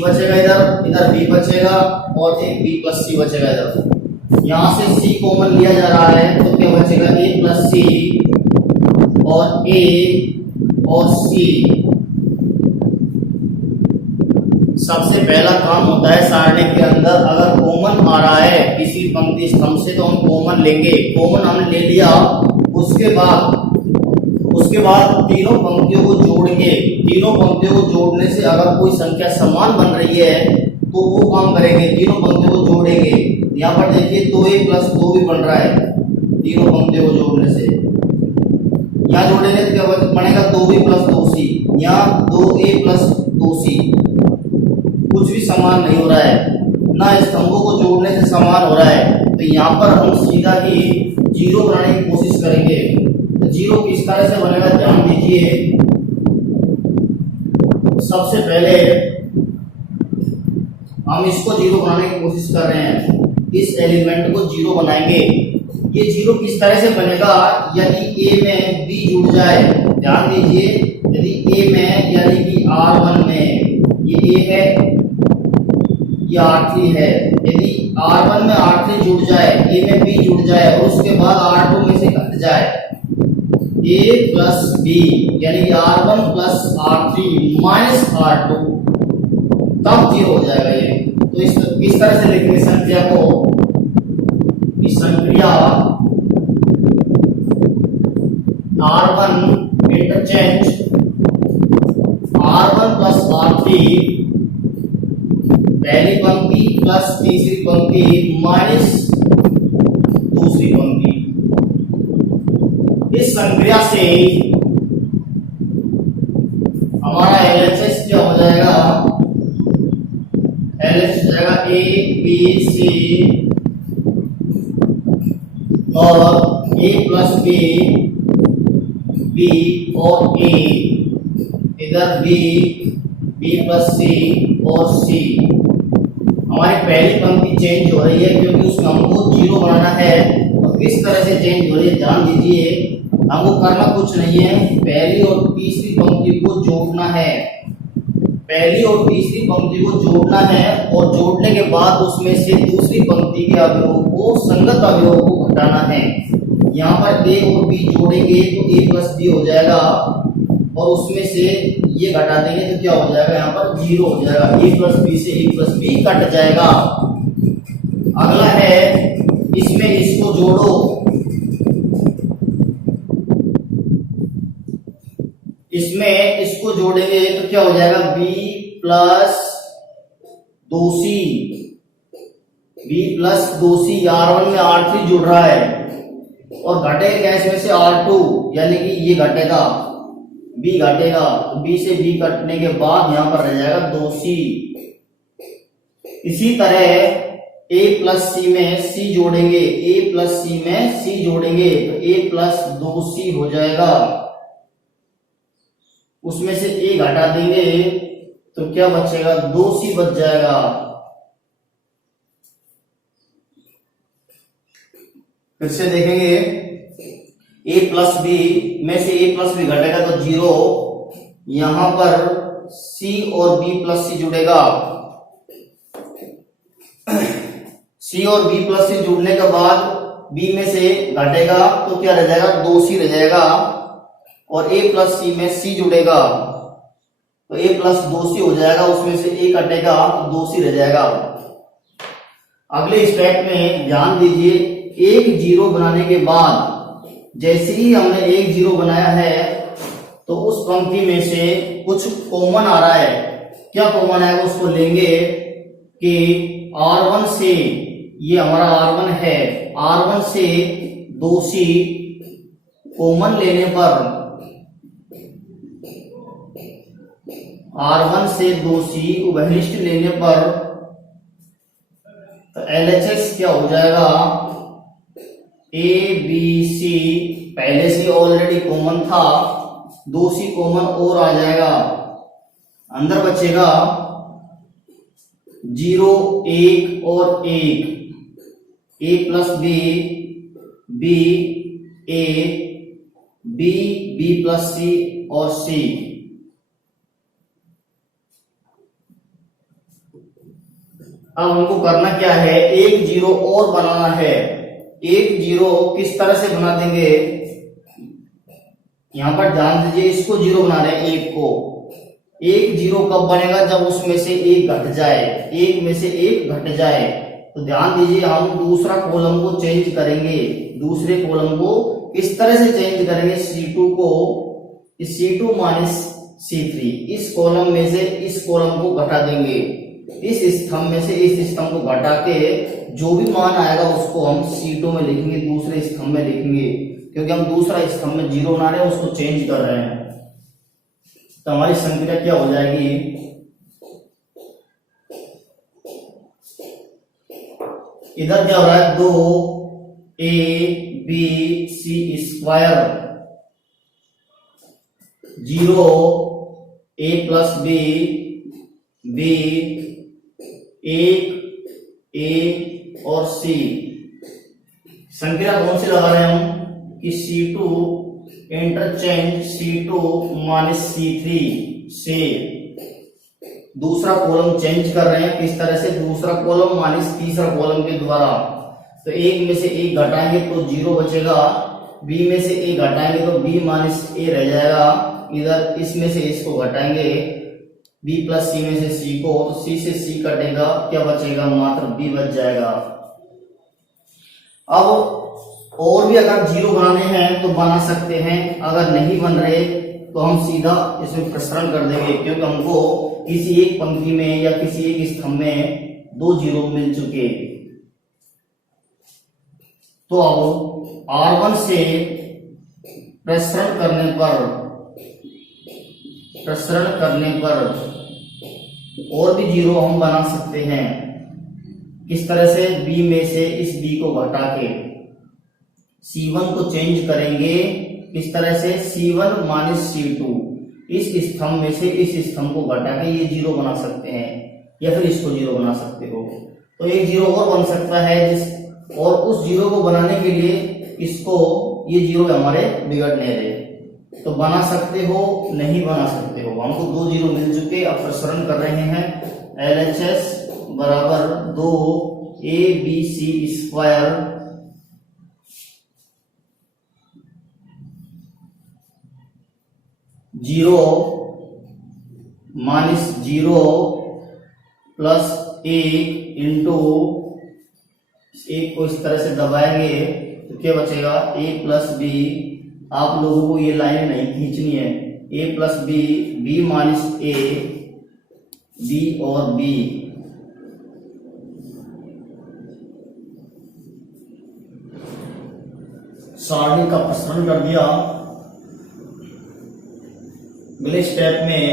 बचेगा, इधर बी बचेगा और एक बी प्लस सी बचेगा इधर। यहां से सी कॉमन लिया जा रहा है तो क्या बचेगा ए प्लस सी और ए और सी। सबसे पहला काम होता है सारणी के अंदर अगर कॉमन आ रहा है किसी पंक्ति स्तंभ से तो हम कॉमन लेंगे, कॉमन हमने ले लिया, उसके बाद तीनों पंक्तियों को जोड़ेंगे, तीनों पंक्तियों को जोड़ने से अगर कोई संख्या समान बन रही है तो वो काम करेंगे, तीनों पंक्तियों को जोड़ेंगे। यहाँ पर देखिए 2a प्लस 2 भी बन रहा है, तीनों पंक्तियों को जोड़ने से यहाँ जोड़ेंगे तो क्या बनेगा 2b प्लस 2c, यहाँ 2a प्लस 2c, कुछ भी समान नहीं हो रहा है ना, स्तंभों को जोड़ने से समान हो रहा है, तो यहाँ पर हम सीधा ही जीरो बनाने की कोशिश करेंगे। तो जीरो किस तरह से बनेगा ध्यान दीजिए। सबसे पहले हम इसको जीरो बनाने की कोशिश कर रहे हैं, इस एलिमेंट को जीरो बनाएंगे। ये जीरो किस तरह से बनेगा, यदि a में b जुड़ जाए, ध्यान दीजिए, यदि a में यानी कि r1 में ये a है ये R3 है, यदि R1 में R3 जुड़ जाए, A में B जुड़ जाए और उसके बाद R2 में से घट जाए A प्लस B यानी R1 plus R3 minus R2, तब जीरो हो जाएगा ये। तो इस तरह से लिखेंगे संख्या को, इस संख्या R1 interchange R1 plus R3 पहली पंक्ति प्लस तीसरी पंक्ति माइनस दूसरी पंक्ति। इस संक्रिया से हमारा LHS क्या हो जाएगा, LHS हो जाएगा A B C और A प्लस B और A, इधर B प्लस C और C। हमारी पहली पंक्ति चेंज हो रही है क्योंकि उस नंबर को जीरो बनाना है। और किस तरह से चेंज हो रही है ध्यान दीजिए, हमको करना कुछ नहीं है, पहली और तीसरी पंक्ति को जोड़ना है, पहली और तीसरी पंक्ति को जोड़ना है और जोड़ने के बाद उसमें से दूसरी पंक्ति के अवयवों को, संगत अवयवों को घटाना है। यहाँ पर a और b जोड़ेंगे तो a प्लस b हो जाएगा और उसमें से ये घटा देंगे तो क्या हो जाएगा, यहाँ पर जीरो हो जाएगा, a प्लस b से a प्लस b कट जाएगा। अगला है इसमें इसको जोड़ो, इसमें इसको जोड़ेंगे तो क्या हो जाएगा b plus 2c, b plus 2c, R1 में R3 जुड़ रहा है और घटेगा इसमें से R2 यानी कि ये घटेगा, b घटेगा, तो b से b कटने के बाद यहां पर रह जाएगा 2c। इसी तरह a प्लस c में c जोड़ेंगे, a प्लस c में c जोड़ेंगे तो a प्लस 2c हो जाएगा, उसमें से a घटा देंगे तो क्या बचेगा, 2c बच जाएगा। फिर से देखेंगे a प्लस b में से a प्लस b घटेगा तो जीरो, यहां पर c और b प्लस c जुड़ेगा, c और b प्लस c जुड़ने के बाद b में से घटेगा तो क्या रह जाएगा, 2c रह जाएगा और a प्लस c में c जुड़ेगा तो a प्लस 2c हो जाएगा, उसमें से a कटेगा तो 2c रह जाएगा। अगले स्टेप में ध्यान दीजिए, एक जीरो बनाने के बाद जैसे ही हमने एक जीरो बनाया है तो उस पंक्ति में से कुछ कॉमन आ रहा है, क्या कॉमन आएगा उसको लेंगे कि R1 से, ये हमारा R1 है, R1 से 2c कॉमन लेने पर, R1 से 2c उभयनिष्ठ लेने पर तो LHS क्या हो जाएगा, ए बी सी पहले से ऑलरेडी कॉमन था, 2 सी कॉमन और आ जाएगा, अंदर बचेगा 0 1 और 1, ए प्लस बी, बी ए, बी बी प्लस सी और सी। अब हमको करना क्या है, एक जीरो और बनाना है। एक जीरो किस तरह से बना देंगे, यहां पर ध्यान दीजिए, इसको जीरो बना रहे हैं, एक को। एक जीरो कब बनेगा, जब उसमें से एक घट जाए, एक में से एक घट जाए। तो ध्यान दीजिए, हम दूसरा कॉलम को चेंज करेंगे। दूसरे कॉलम को इस तरह से चेंज करेंगे, C2 को C2 माइनस C3, इस कॉलम में से इस कॉलम को घटा देंगे, इस स्तंभ में से इस स्तंभ को घटा के जो भी मान आएगा उसको हम C2 में लिखेंगे, दूसरे स्तंभ में लिखेंगे, क्योंकि हम दूसरा स्तंभ में जीरो बना रहे हैं, उसको चेंज कर रहे हैं। तो हमारी संख्या क्या हो जाएगी, इधर क्या हो रहा है, 2abc² 0 a plus b, b 1 a और c। संख्या कौन सी लगा रहे हैं हम कि C2 interchange C2 minus C3 से दूसरा कॉलम चेंज कर रहे हैं। किस तरह से, दूसरा कॉलम माइनस तीसरा कॉलम के द्वारा। तो एक में से एक घटाएंगे तो 0 बचेगा, बी में से एक घटाएंगे तो b माइनस a रह जाएगा, इधर इसमें से इसको घटाएंगे b प्लस सी में से c को, तो c से c कटेगा, क्या बचेगा, मात्र b बच जाएगा। अब और भी अगर जीरो बनाने हैं तो बना सकते हैं, अगर नहीं बन रहे तो हम सीधा इसमें प्रसरण कर देंगे, क्योंकि हमको किसी एक पंक्ति में या किसी एक स्तंभ में 2 जीरो मिल चुके। तो अब R1 से प्रसरण करने पर और भी जीरो हम बना सकते हैं। किस तरह से, B में से इस B को घटा के C1 को चेंज करेंगे। किस तरह से, C1 माइनस C2, इस स्तंभ में से इस स्तंभ को घटा के ये जीरो बना सकते हैं, या फिर इसको जीरो बना सकते हो। तो एक जीरो और बन सकता है, और उस जीरो को बनाने के लिए इसको, ये जीरो हमारे बिगड़ने रहे, तो बना सकते हो, नहीं बना सकते हो। हमको 2 जीरो मिल चुके, अब प्रसरण कर रहे हैं। LHS बराबर 2abc² 0 माइनस 0 प्लस 1 इंटू, एक को इस तरह से दबाएंगे तो क्या बचेगा, a प्लस बी। आप लोगों को ये लाइन नहीं खींचनी है, a plus b, b minus a, b और b। सारणी का प्रसरण कर दिया। अगले स्टेप में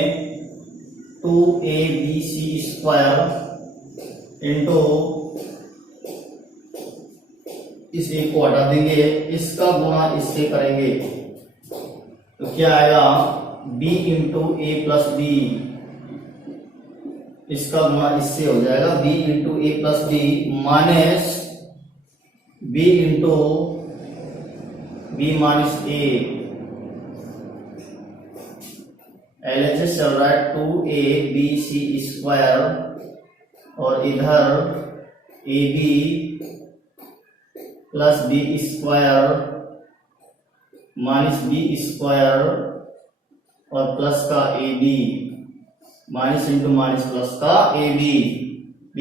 2abc² इंटू, इस एक को हटा देंगे, इसका गुणा इससे करेंगे तो क्या आएगा, b into a plus b, इसका गुणा इससे हो जाएगा, b into a plus b minus b into b minus a। LHS चल रहा है 2abc² और इधर ab plus b² minus b² और प्लस का ab, minus into minus plus का ab। b²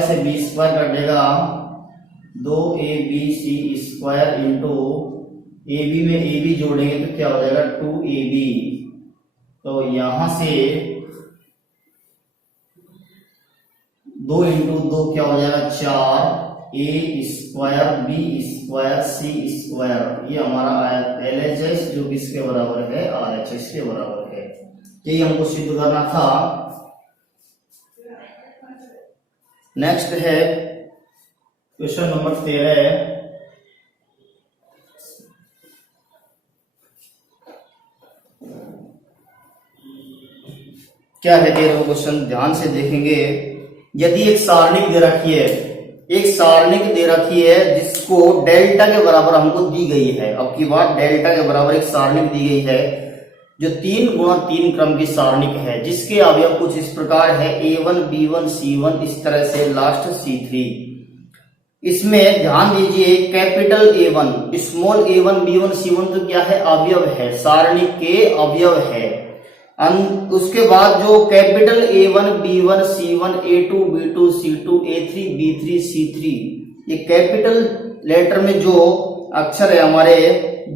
से b² कटेगा, 2abc² इंटू ab में ab जोड़ेंगे तो क्या हो जाएगा, 2ab। तो यहां से 2 इंटू 2 क्या हो जाएगा, 4, a² b² c²। ये हमारा LHS जो किसके बराबर है, RHS के बराबर है। यही हमको सिद्ध करना था। नेक्स्ट है क्वेश्चन नंबर 13। क्या है दे रहे क्वेश्चन, ध्यान से देखेंगे। यदि एक सारणिक दे रखी है, एक सारणिक दे रखी है जिसको डेल्टा के बराबर हमको दी गई है। अब की बात, डेल्टा के बराबर एक सारणिक दी गई है जो 3 गुणा 3 क्रम की सारणिक है, जिसके अवयव कुछ इस प्रकार है a1 b1 c1 इस तरह से लास्ट c3। इसमें ध्यान दीजिए, capital A1 small a1 b1 c1 तो क्या है, अवयव है, सारणिक के अवयव है। उसके बाद जो capital A1 B1 C1 A2 B2 C2 A3 B3 C3 ये कैपिटल लेटर में जो अक्षर है हमारे,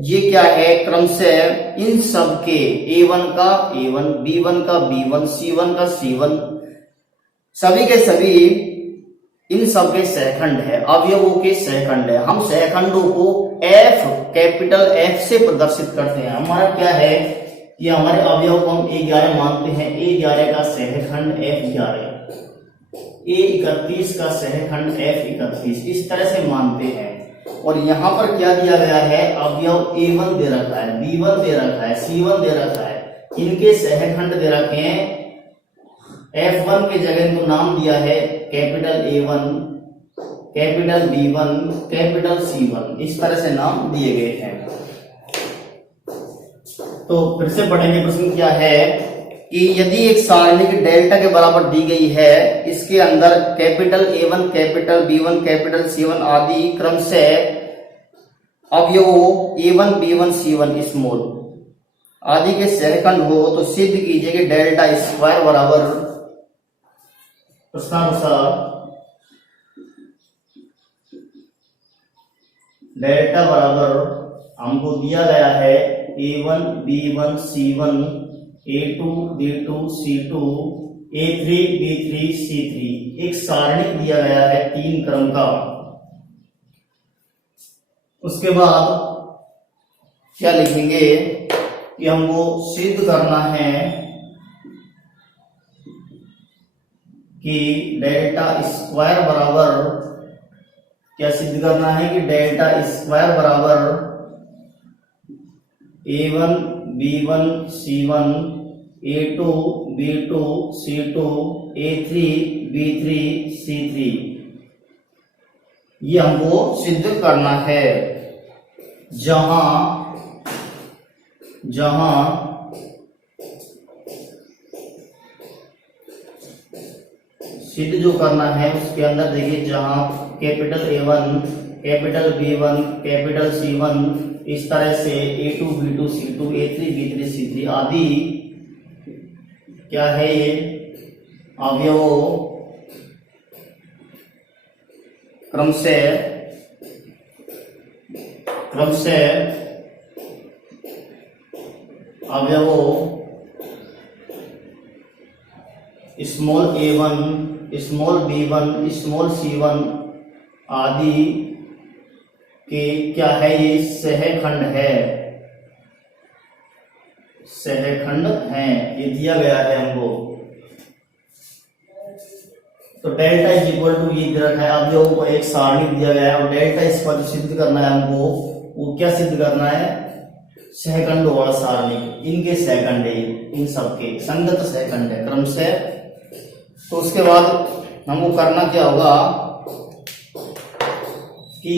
ये क्या है, क्रमशः इन सब के A1 का A1 B1 का B1 C1 का C1 सभी के सभी इन सब के सहखंड है, अवयवों के सहखंड है। हम सहखंडों को F कैपिटल F से प्रदर्शित करते हैं। हमारा क्या है, ये हमारे अवयव को हम A11 मानते हैं। A11 का सहखंड F11, A31 का सहखंड F31 इस तरह से मानते हैं। और यहाँ पर क्या दिया गया है, अवयव A1 दे रखा है, B1 दे रखा है, C1 दे रखा है, इनके सहखंड दे रखे हैं। F1 के जगह इनको नाम दिया है capital A1 capital B1 capital C1 इस तरह से नाम दिए गए हैं। तो फिर से पढ़ेंगे, प्रश्न क्या है कि यदि एक सारणिक डेल्टा के बराबर दी गई है, इसके अंदर capital A1 capital B1 capital C1 आदि क्रम से अवयवों A1 B1 C1 स्मॉल आदि के सहखंड हो, तो सिद्ध कीजिए कि डेल्टा स्क्वायर बराबर प्रश्नानुसार डेल्टा बराबर हमको दिया गया है A1 B1 C1 A2 B2 C2 A3 B3 C3 एक सारणिक दिया गया है 3 क्रम का। उसके बाद क्या लिखेंगे कि हमको सिद्ध करना है कि डेल्टा स्क्वायर बराबर, क्या सिद्ध करना है कि डेल्टा स्क्वायर बराबर A1 B1 C1 A2 B2 C2 A3 B3 C3 ये हमको सिद्ध करना है। जहां सिद्ध जो करना है उसके अंदर देखिए, जहां capital A1 capital B1 capital C1 इस तरह से A2 B2 C2 A3 B3 C3 आदि क्या है, ये अवयवों क्रम से अवयवों small A1 small B1 small C1 आदि के क्या है, ये सहखंड है, सहखंड है, ये दिया गया है हमको। तो डेल्टा इज इक्वल टू ये दे रखा है, अब जो हमको एक सारणी दिया गया है और डेल्टा इस पर सिद्ध करना है हमको, वो क्या सिद्ध करना है, सहखंड वाला सारणी, इनके सहखंड है, इन सबके संगत सहखंड है क्रम से। तो उसके बाद हमको करना क्या होगा कि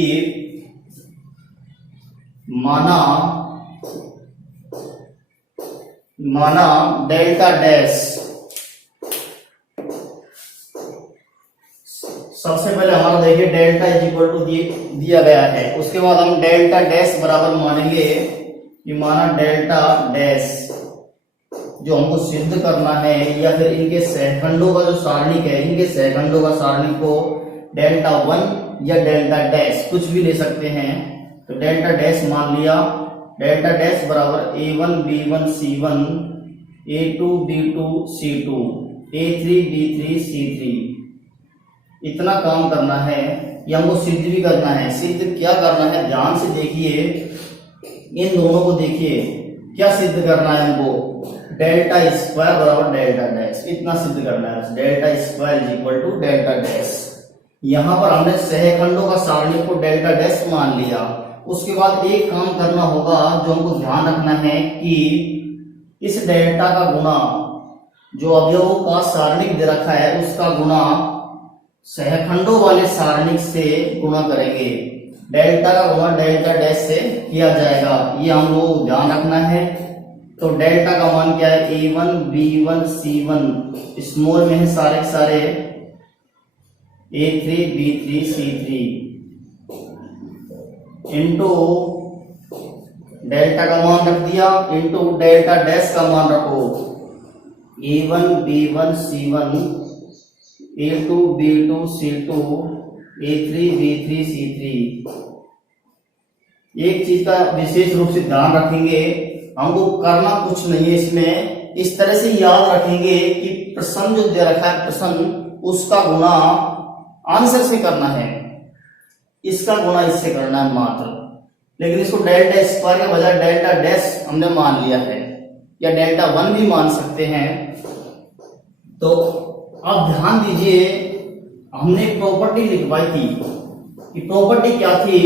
माना डेल्टा डैश, सबसे पहले हमारा देखिए डेल्टा इज इक्वल टू दिया गया है। उसके बाद हम डेल्टा डैश बराबर मानेंगे कि माना डेल्टा डैश जो हमको सिद्ध करना है, या फिर इनके सहखंडों का जो सारणिक है, इनके सहखंडों का सारणिक को डेल्टा 1 या डेल्टा डैश कुछ भी ले सकते हैं। तो डेल्टा डैश मान लिया, डेल्टा डैश बराबर A1 B1 C1 A2 B2 C2 A3 B3 C3 इतना काम करना है। ये हमको सिद्ध भी करना है। सिद्ध क्या करना है, ध्यान से देखिए, इन दोनों को देखिए, क्या सिद्ध करना है हमको, डेल्टा स्क्वायर बराबर डेल्टा डैश, इतना सिद्ध करना है। Delta square is equal to delta dash. यहां पर हमने सहखंडों का सारणी को डेल्टा डैश मान लिया। उसके बाद एक काम करना होगा जो हमको ध्यान रखना है कि इस डेल्टा का गुणा जो अवयवों का सारणिक दे रखा है उसका गुणा सहखंडों वाले सारणिक से गुणा करेंगे। डेल्टा का गुणा डेल्टा डैश से किया जाएगा, ये हम लोग ध्यान रखना है। तो डेल्टा का मान क्या है, A1 B1 C1 स्मॉल में है सारे के सारे, A3 B3 C3 into delta का मान रख दिया इंटू डेल्टा डैश का मान रखो, A1 B1 C1 A2 B2 C2 A3 B3 C3। एक चीज का विशेष रूप से ध्यान रखेंगे, हमको करना कुछ नहीं है इसमें, इस तरह से याद रखेंगे कि प्रश्न जो दे रखा है प्रश्न उसका गुणा आंसर से करना है, इसका गुणा इससे करना है मात्र। लेकिन इसको डेल्टा स्क्वायर के बजाय डेल्टा डैश हमने मान लिया है, या डेल्टा 1 भी मान सकते हैं। तो अब ध्यान दीजिए, हमने प्रॉपर्टी लिखवाई थी कि प्रॉपर्टी क्या थी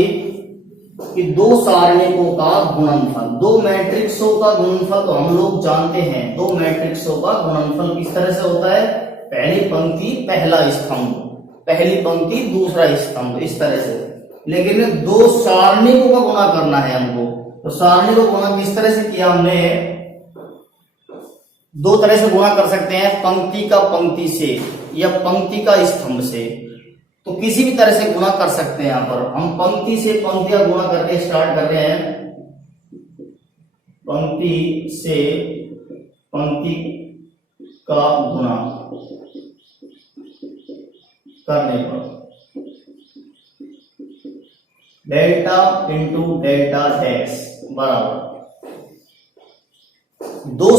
कि दो सारणिकों का गुणनफल, दो मैट्रिक्सों का गुणनफल तो हम लोग जानते हैं। दो मैट्रिक्सों का गुणनफल किस तरह से होता है, पहली पंक्ति पहला स्तंभ, पहली पंक्ति दूसरा स्तंभ, इस तरह से। लेकिन दो सारणिकों का गुणा करना है हमको, तो सारणी को गुणा किस तरह से किया हमने, दो तरह से गुणा कर सकते हैं, पंक्ति का पंक्ति से या पंक्ति का स्तंभ से। तो किसी भी तरह से गुणा कर सकते हैं। यहां पर हम पंक्ति से पंक्ति का गुणा करके स्टार्ट कर रहे हैं, पंक्ति से पंक्ति का गुणा करने पर डेल्टा इंटू डेल्टा डैश बराबर दो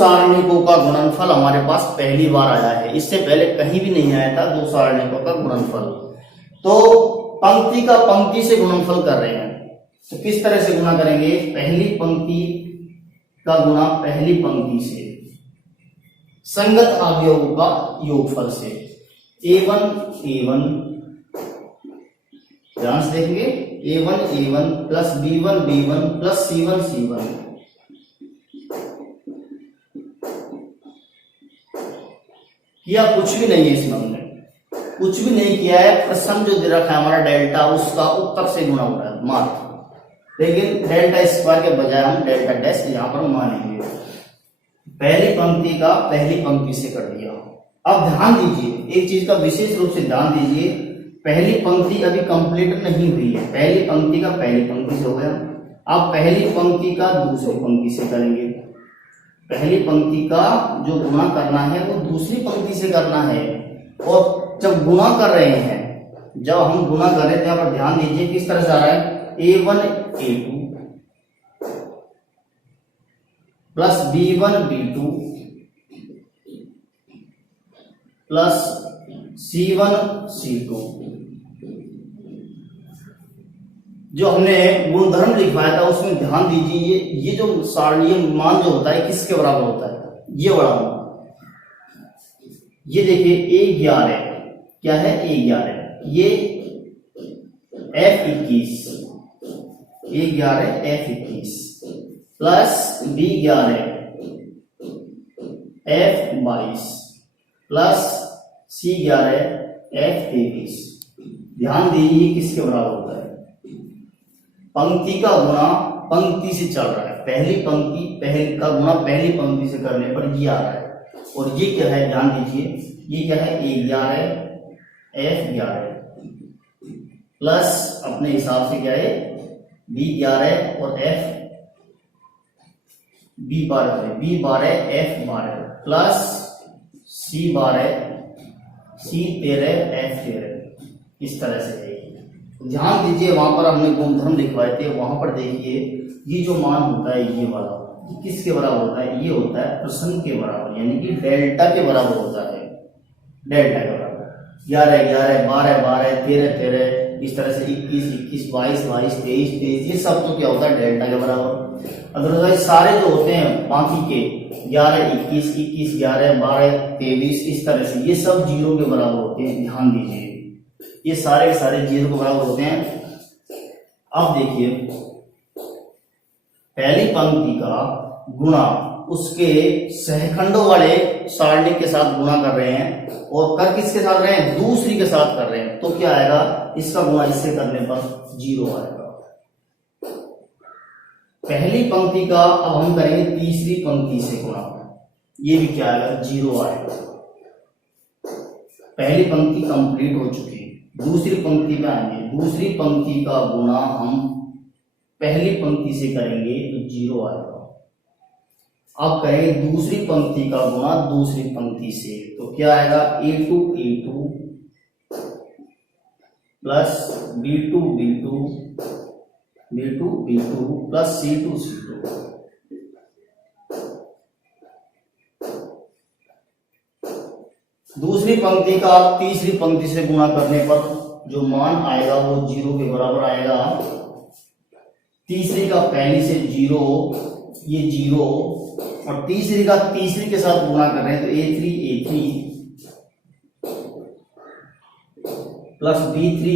सारणिकों का गुणनफल हमारे पास पहली बार आया है, इससे पहले कहीं भी नहीं आया था दो सारणिकों का गुणनफल। तो पंक्ति का पंक्ति से गुणनफल कर रहे हैं, तो किस तरह से गुणा करेंगे, पहली पंक्ति का गुणा पहली पंक्ति से संगत अवयवों का योगफल से। A1 ध्यान से देखेंगे, A1 plus B1 plus C1 किया कुछ भी नहीं है, इसमें हमने कुछ भी नहीं किया है। प्रश्न जो दे रखा है हमारा डेल्टा, उसका उत्तर से गुणा हो रहा है मात्र। लेकिन डेल्टा स्क्वायर के बजाय हम डेल्टा डैश यहां पर मानेंगे, पहली पंक्ति का पहली पंक्ति से कर दिया। अब ध्यान दीजिए, एक चीज का विशेष रूप से ध्यान दीजिए, पहली पंक्ति अभी कंप्लीट नहीं हुई है, पहली पंक्ति का पहली पंक्ति से हो गया, अब पहली पंक्ति का दूसरी पंक्ति से करेंगे। पहली पंक्ति का जो गुणा करना है वो दूसरी पंक्ति से करना है। और जब गुणा कर रहे हैं, जब हम गुणा कर रहे थे, यहाँ पर ध्यान दीजिए किस तरह से आ रहा है, A1 A2 plus B1 B2 plus C1 C2। जो हमने गुणधर्म लिखवाया था उसमें ध्यान दीजिए, ये जो सारणीय मान जो होता है किसके बराबर होता है, ये बराबर, ये देखिए A11 क्या है, A11 ये F21 F21 plus B11 F22 plus C11 F23। ध्यान दीजिए किसके बराबर होता है, पंक्ति का गुणा पंक्ति से चल रहा है, पहली पंक्ति पहली का गुणा पहली पंक्ति से करने पर ये आ रहा है। और ये क्या है, ध्यान दीजिए, ये क्या है, A11 F11 प्लस अपने हिसाब से क्या है B11 और B12 F12 plus C13 F13, इस तरह से है। ध्यान दीजिए, वहां पर हमने गुणधर्म लिखवाए थे, वहां पर देखिए ये जो मान होता है ये वाला, किसके बराबर होता है, ये होता है प्रश्न के बराबर, यानी कि डेल्टा के बराबर होता है, डेल्टा के बराबर 11 12 13 इस तरह से 21 22 23 ये सब तो क्या होता है, डेल्टा के बराबर। अदरवाइज सारे जो होते हैं बाकी के 11 21 11 12 23 इस तरह से ये सब जीरो के बराबर होते हैं। ध्यान दीजिए, ये सारे के सारे जीरो के बराबर होते हैं। अब देखिए, पहली पंक्ति का गुणा उसके सहखंडों वाले सारणी के साथ गुणा कर रहे हैं और कर किसके साथ रहे हैं, दूसरी के साथ कर रहे हैं, तो क्या आएगा, इसका गुणा इससे करने पर 0 आएगा। पहली पंक्ति का अब हम करेंगे तीसरी पंक्ति से गुणा, ये भी क्या आएगा, 0 आएगा। पहली पंक्ति कंप्लीट हो चुकी है, दूसरी पंक्ति पे आएंगे, दूसरी पंक्ति का गुणा हम पहली पंक्ति से करेंगे तो 0 आएगा। अब करेंगे दूसरी पंक्ति का गुणा दूसरी पंक्ति से, तो क्या आएगा, a2 plus b2 plus c2 दूसरी पंक्ति का तीसरी पंक्ति से गुणा करने पर जो मान आएगा वो 0 के बराबर आएगा। तीसरी का पहली से 0, ये 0, और तीसरी का तीसरी के साथ गुणा कर रहे हैं तो a3 plus b3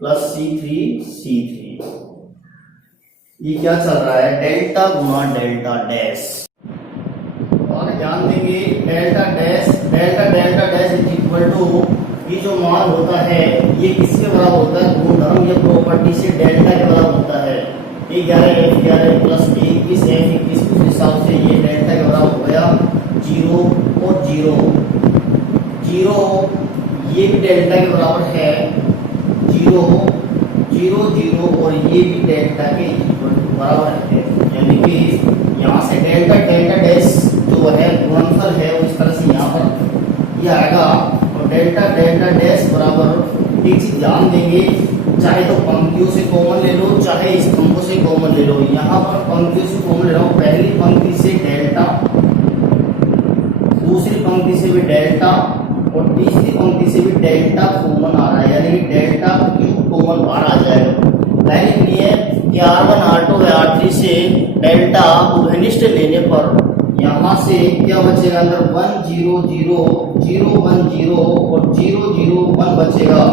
plus c3 ये क्या चल रहा है, डेल्टा गुणा डेल्टा डैश। और ध्यान देंगे delta dash is equal to, ये जो मान होता है ये किसके बराबर होता है, गुणधर्म या प्रॉपर्टी से डेल्टा के बराबर होता है। 11 प्लस 21 उस हिसाब से ये डेल्टा के बराबर हो गया 0 और 0 ये भी डेल्टा के बराबर है 0 और ये भी डेल्टा के बराबर है, यानी कि यहाँ से डेल्टा डैश जो है गुणनफल है वो इस तरह से यहाँ पर ये आएगा। और डेल्टा डैश बराबर, एक चीज ध्यान देंगे, चाहे तो पंक्तियों से कॉमन ले लो चाहे स्तंभों से कॉमन ले लो। यहाँ पर पंक्तियों से कॉमन ले रहा हूँ, पहली पंक्ति से डेल्टा, दूसरी पंक्ति से भी डेल्टा और तीसरी पंक्ति से भी डेल्टा कॉमन आ रहा है, यानी डेल्टा क्यूब कॉमन बाहर आ जाएगा। पहले के लिए कि R1 R2 R3 से डेल्टा उभयनिष्ठ लेने पर यहाँ से क्या बचेगा, अंदर 1 0 0 0 1 0 और 0 0 1 बचेगा।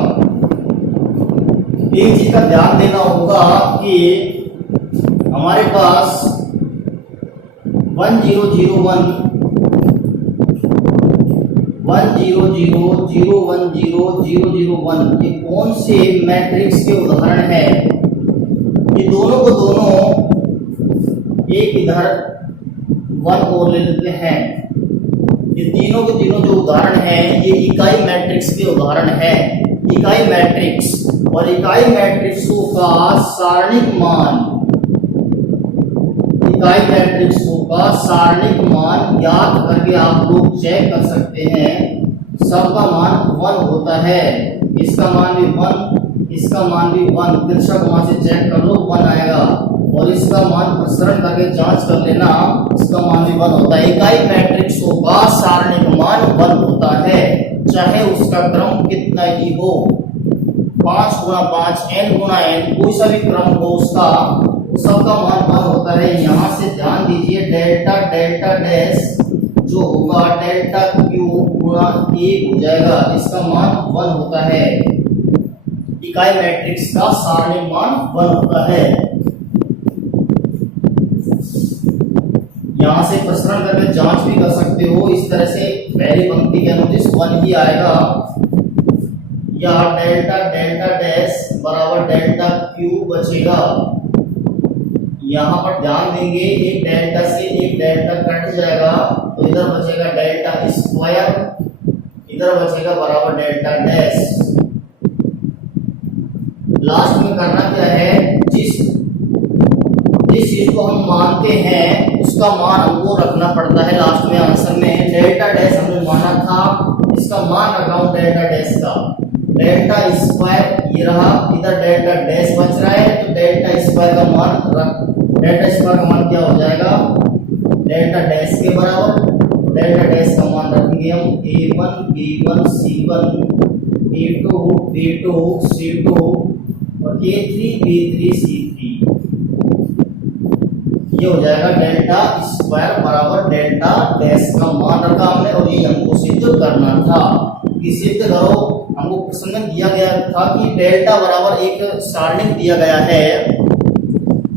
एक चीज का ध्यान देना होगा कि हमारे पास 1 0 0 1 1 0 0 0 1 0 0 0 1 ये कौन से मैट्रिक्स के उदाहरण है, ये दोनों को दोनों एक इधर 1 और ले लेते हैं। ये तीनों के तीनों जो उदाहरण हैं ये इकाई मैट्रिक्स के उदाहरण है। इकाई मैट्रिक्स और इकाई मैट्रिक्सों का सारणिक मान, इकाई मैट्रिक्सों का सारणिक मान याद करके आप लोग चेक कर सकते हैं। सबका मान 1 होता है, इसका मान भी 1, इसका मान भी 1, तिरछा मान से चेक कर लो 1 आएगा, और इसका मान प्रसरण करके जांच कर लेना, इसका मान भी 1 होता है। इकाई मैट्रिक्सों का सारणिक मान 1 होता है, चाहे उसका क्रम कितना ही हो, 5 गुणा 5 n गुणा n, कोई सा भी क्रम हो उसका, सबका मान 1 होता है। यहाँ से ध्यान दीजिए डेल्टा डैश जो होगा डेल्टा क्यूब गुणा 1 हो जाएगा, इसका मान 1 होता है। इकाई मैट्रिक्स का सारणिक मान 1 होता है। यहाँ से प्रसरण करके जांच भी कर सकते हो, इस तरह से पहली पंक्ति के अनुदिश 1 ही आएगा, या डेल्टा डैश बराबर डेल्टा क्यूब बचेगा। यहाँ पर ध्यान देंगे एक डेल्टा से एक डेल्टा कट जाएगा तो इधर बचेगा डेल्टा स्क्वायर, इधर बचेगा बराबर डेल्टा डैश। लास्ट में करना क्या है, जिस चीज को हम मानते हैं उसका मान हमको रखना पड़ता है। लास्ट में आंसर में डेल्टा डैश हमने माना था, इसका मान रखा हूं डेल्टा डैश का, डेल्टा स्क्वायर ये रहा, इधर डेल्टा डैश बच रहा है तो डेल्टा स्क्वायर का मान डेल्टा स्क्वायर का मान क्या हो जाएगा, डेल्टा डैश के बराबर। डेल्टा डैश का मान रखेंगे हम a1 b1 c1 a2 b2 c2 और a3 b3 c3, ये हो जाएगा डेल्टा स्क्वायर बराबर डेल्टा डैश का मान रखा हमने, और ये हमको सिद्ध करना था कि सिद्ध करो। हमको प्रश्न में दिया गया था कि डेल्टा बराबर एक सारणिक दिया गया है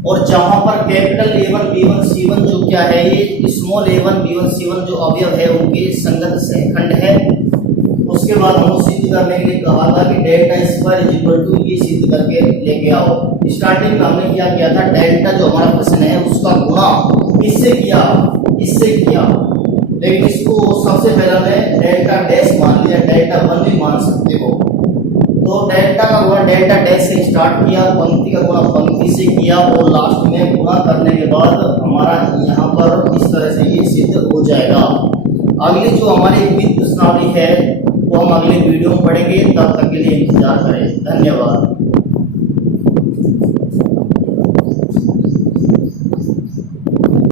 और जहां पर कैपिटल A1 B1 C1 जो क्या है, ये स्मॉल A1 B1 C1 जो अवयव है उनके संगत सहखंड है। उसके बाद हमको सिद्ध करने के लिए कहा था कि delta square is equal to, ये सिद्ध करके लेके आओ। स्टार्टिंग में हमने क्या किया था, डेल्टा जो हमारा प्रश्न है उसका गुणा इससे किया, लेकिन इसको सबसे पहले मैं डेल्टा डैश मान लिया, डेल्टा 1 भी मान सकते हो। तो डेल्टा का गुणा डेल्टा डैश से स्टार्ट किया, पंक्ति का गुणा पंक्ति से किया और लास्ट में गुणा करने के बाद हमारा यहाँ पर इस तरह से ये सिद्ध हो जाएगा। अगली जो हमारी वित्त प्रश्नावली है वो हम अगले वीडियो में पढ़ेंगे, तब तक के लिए इंतजार करें। धन्यवाद।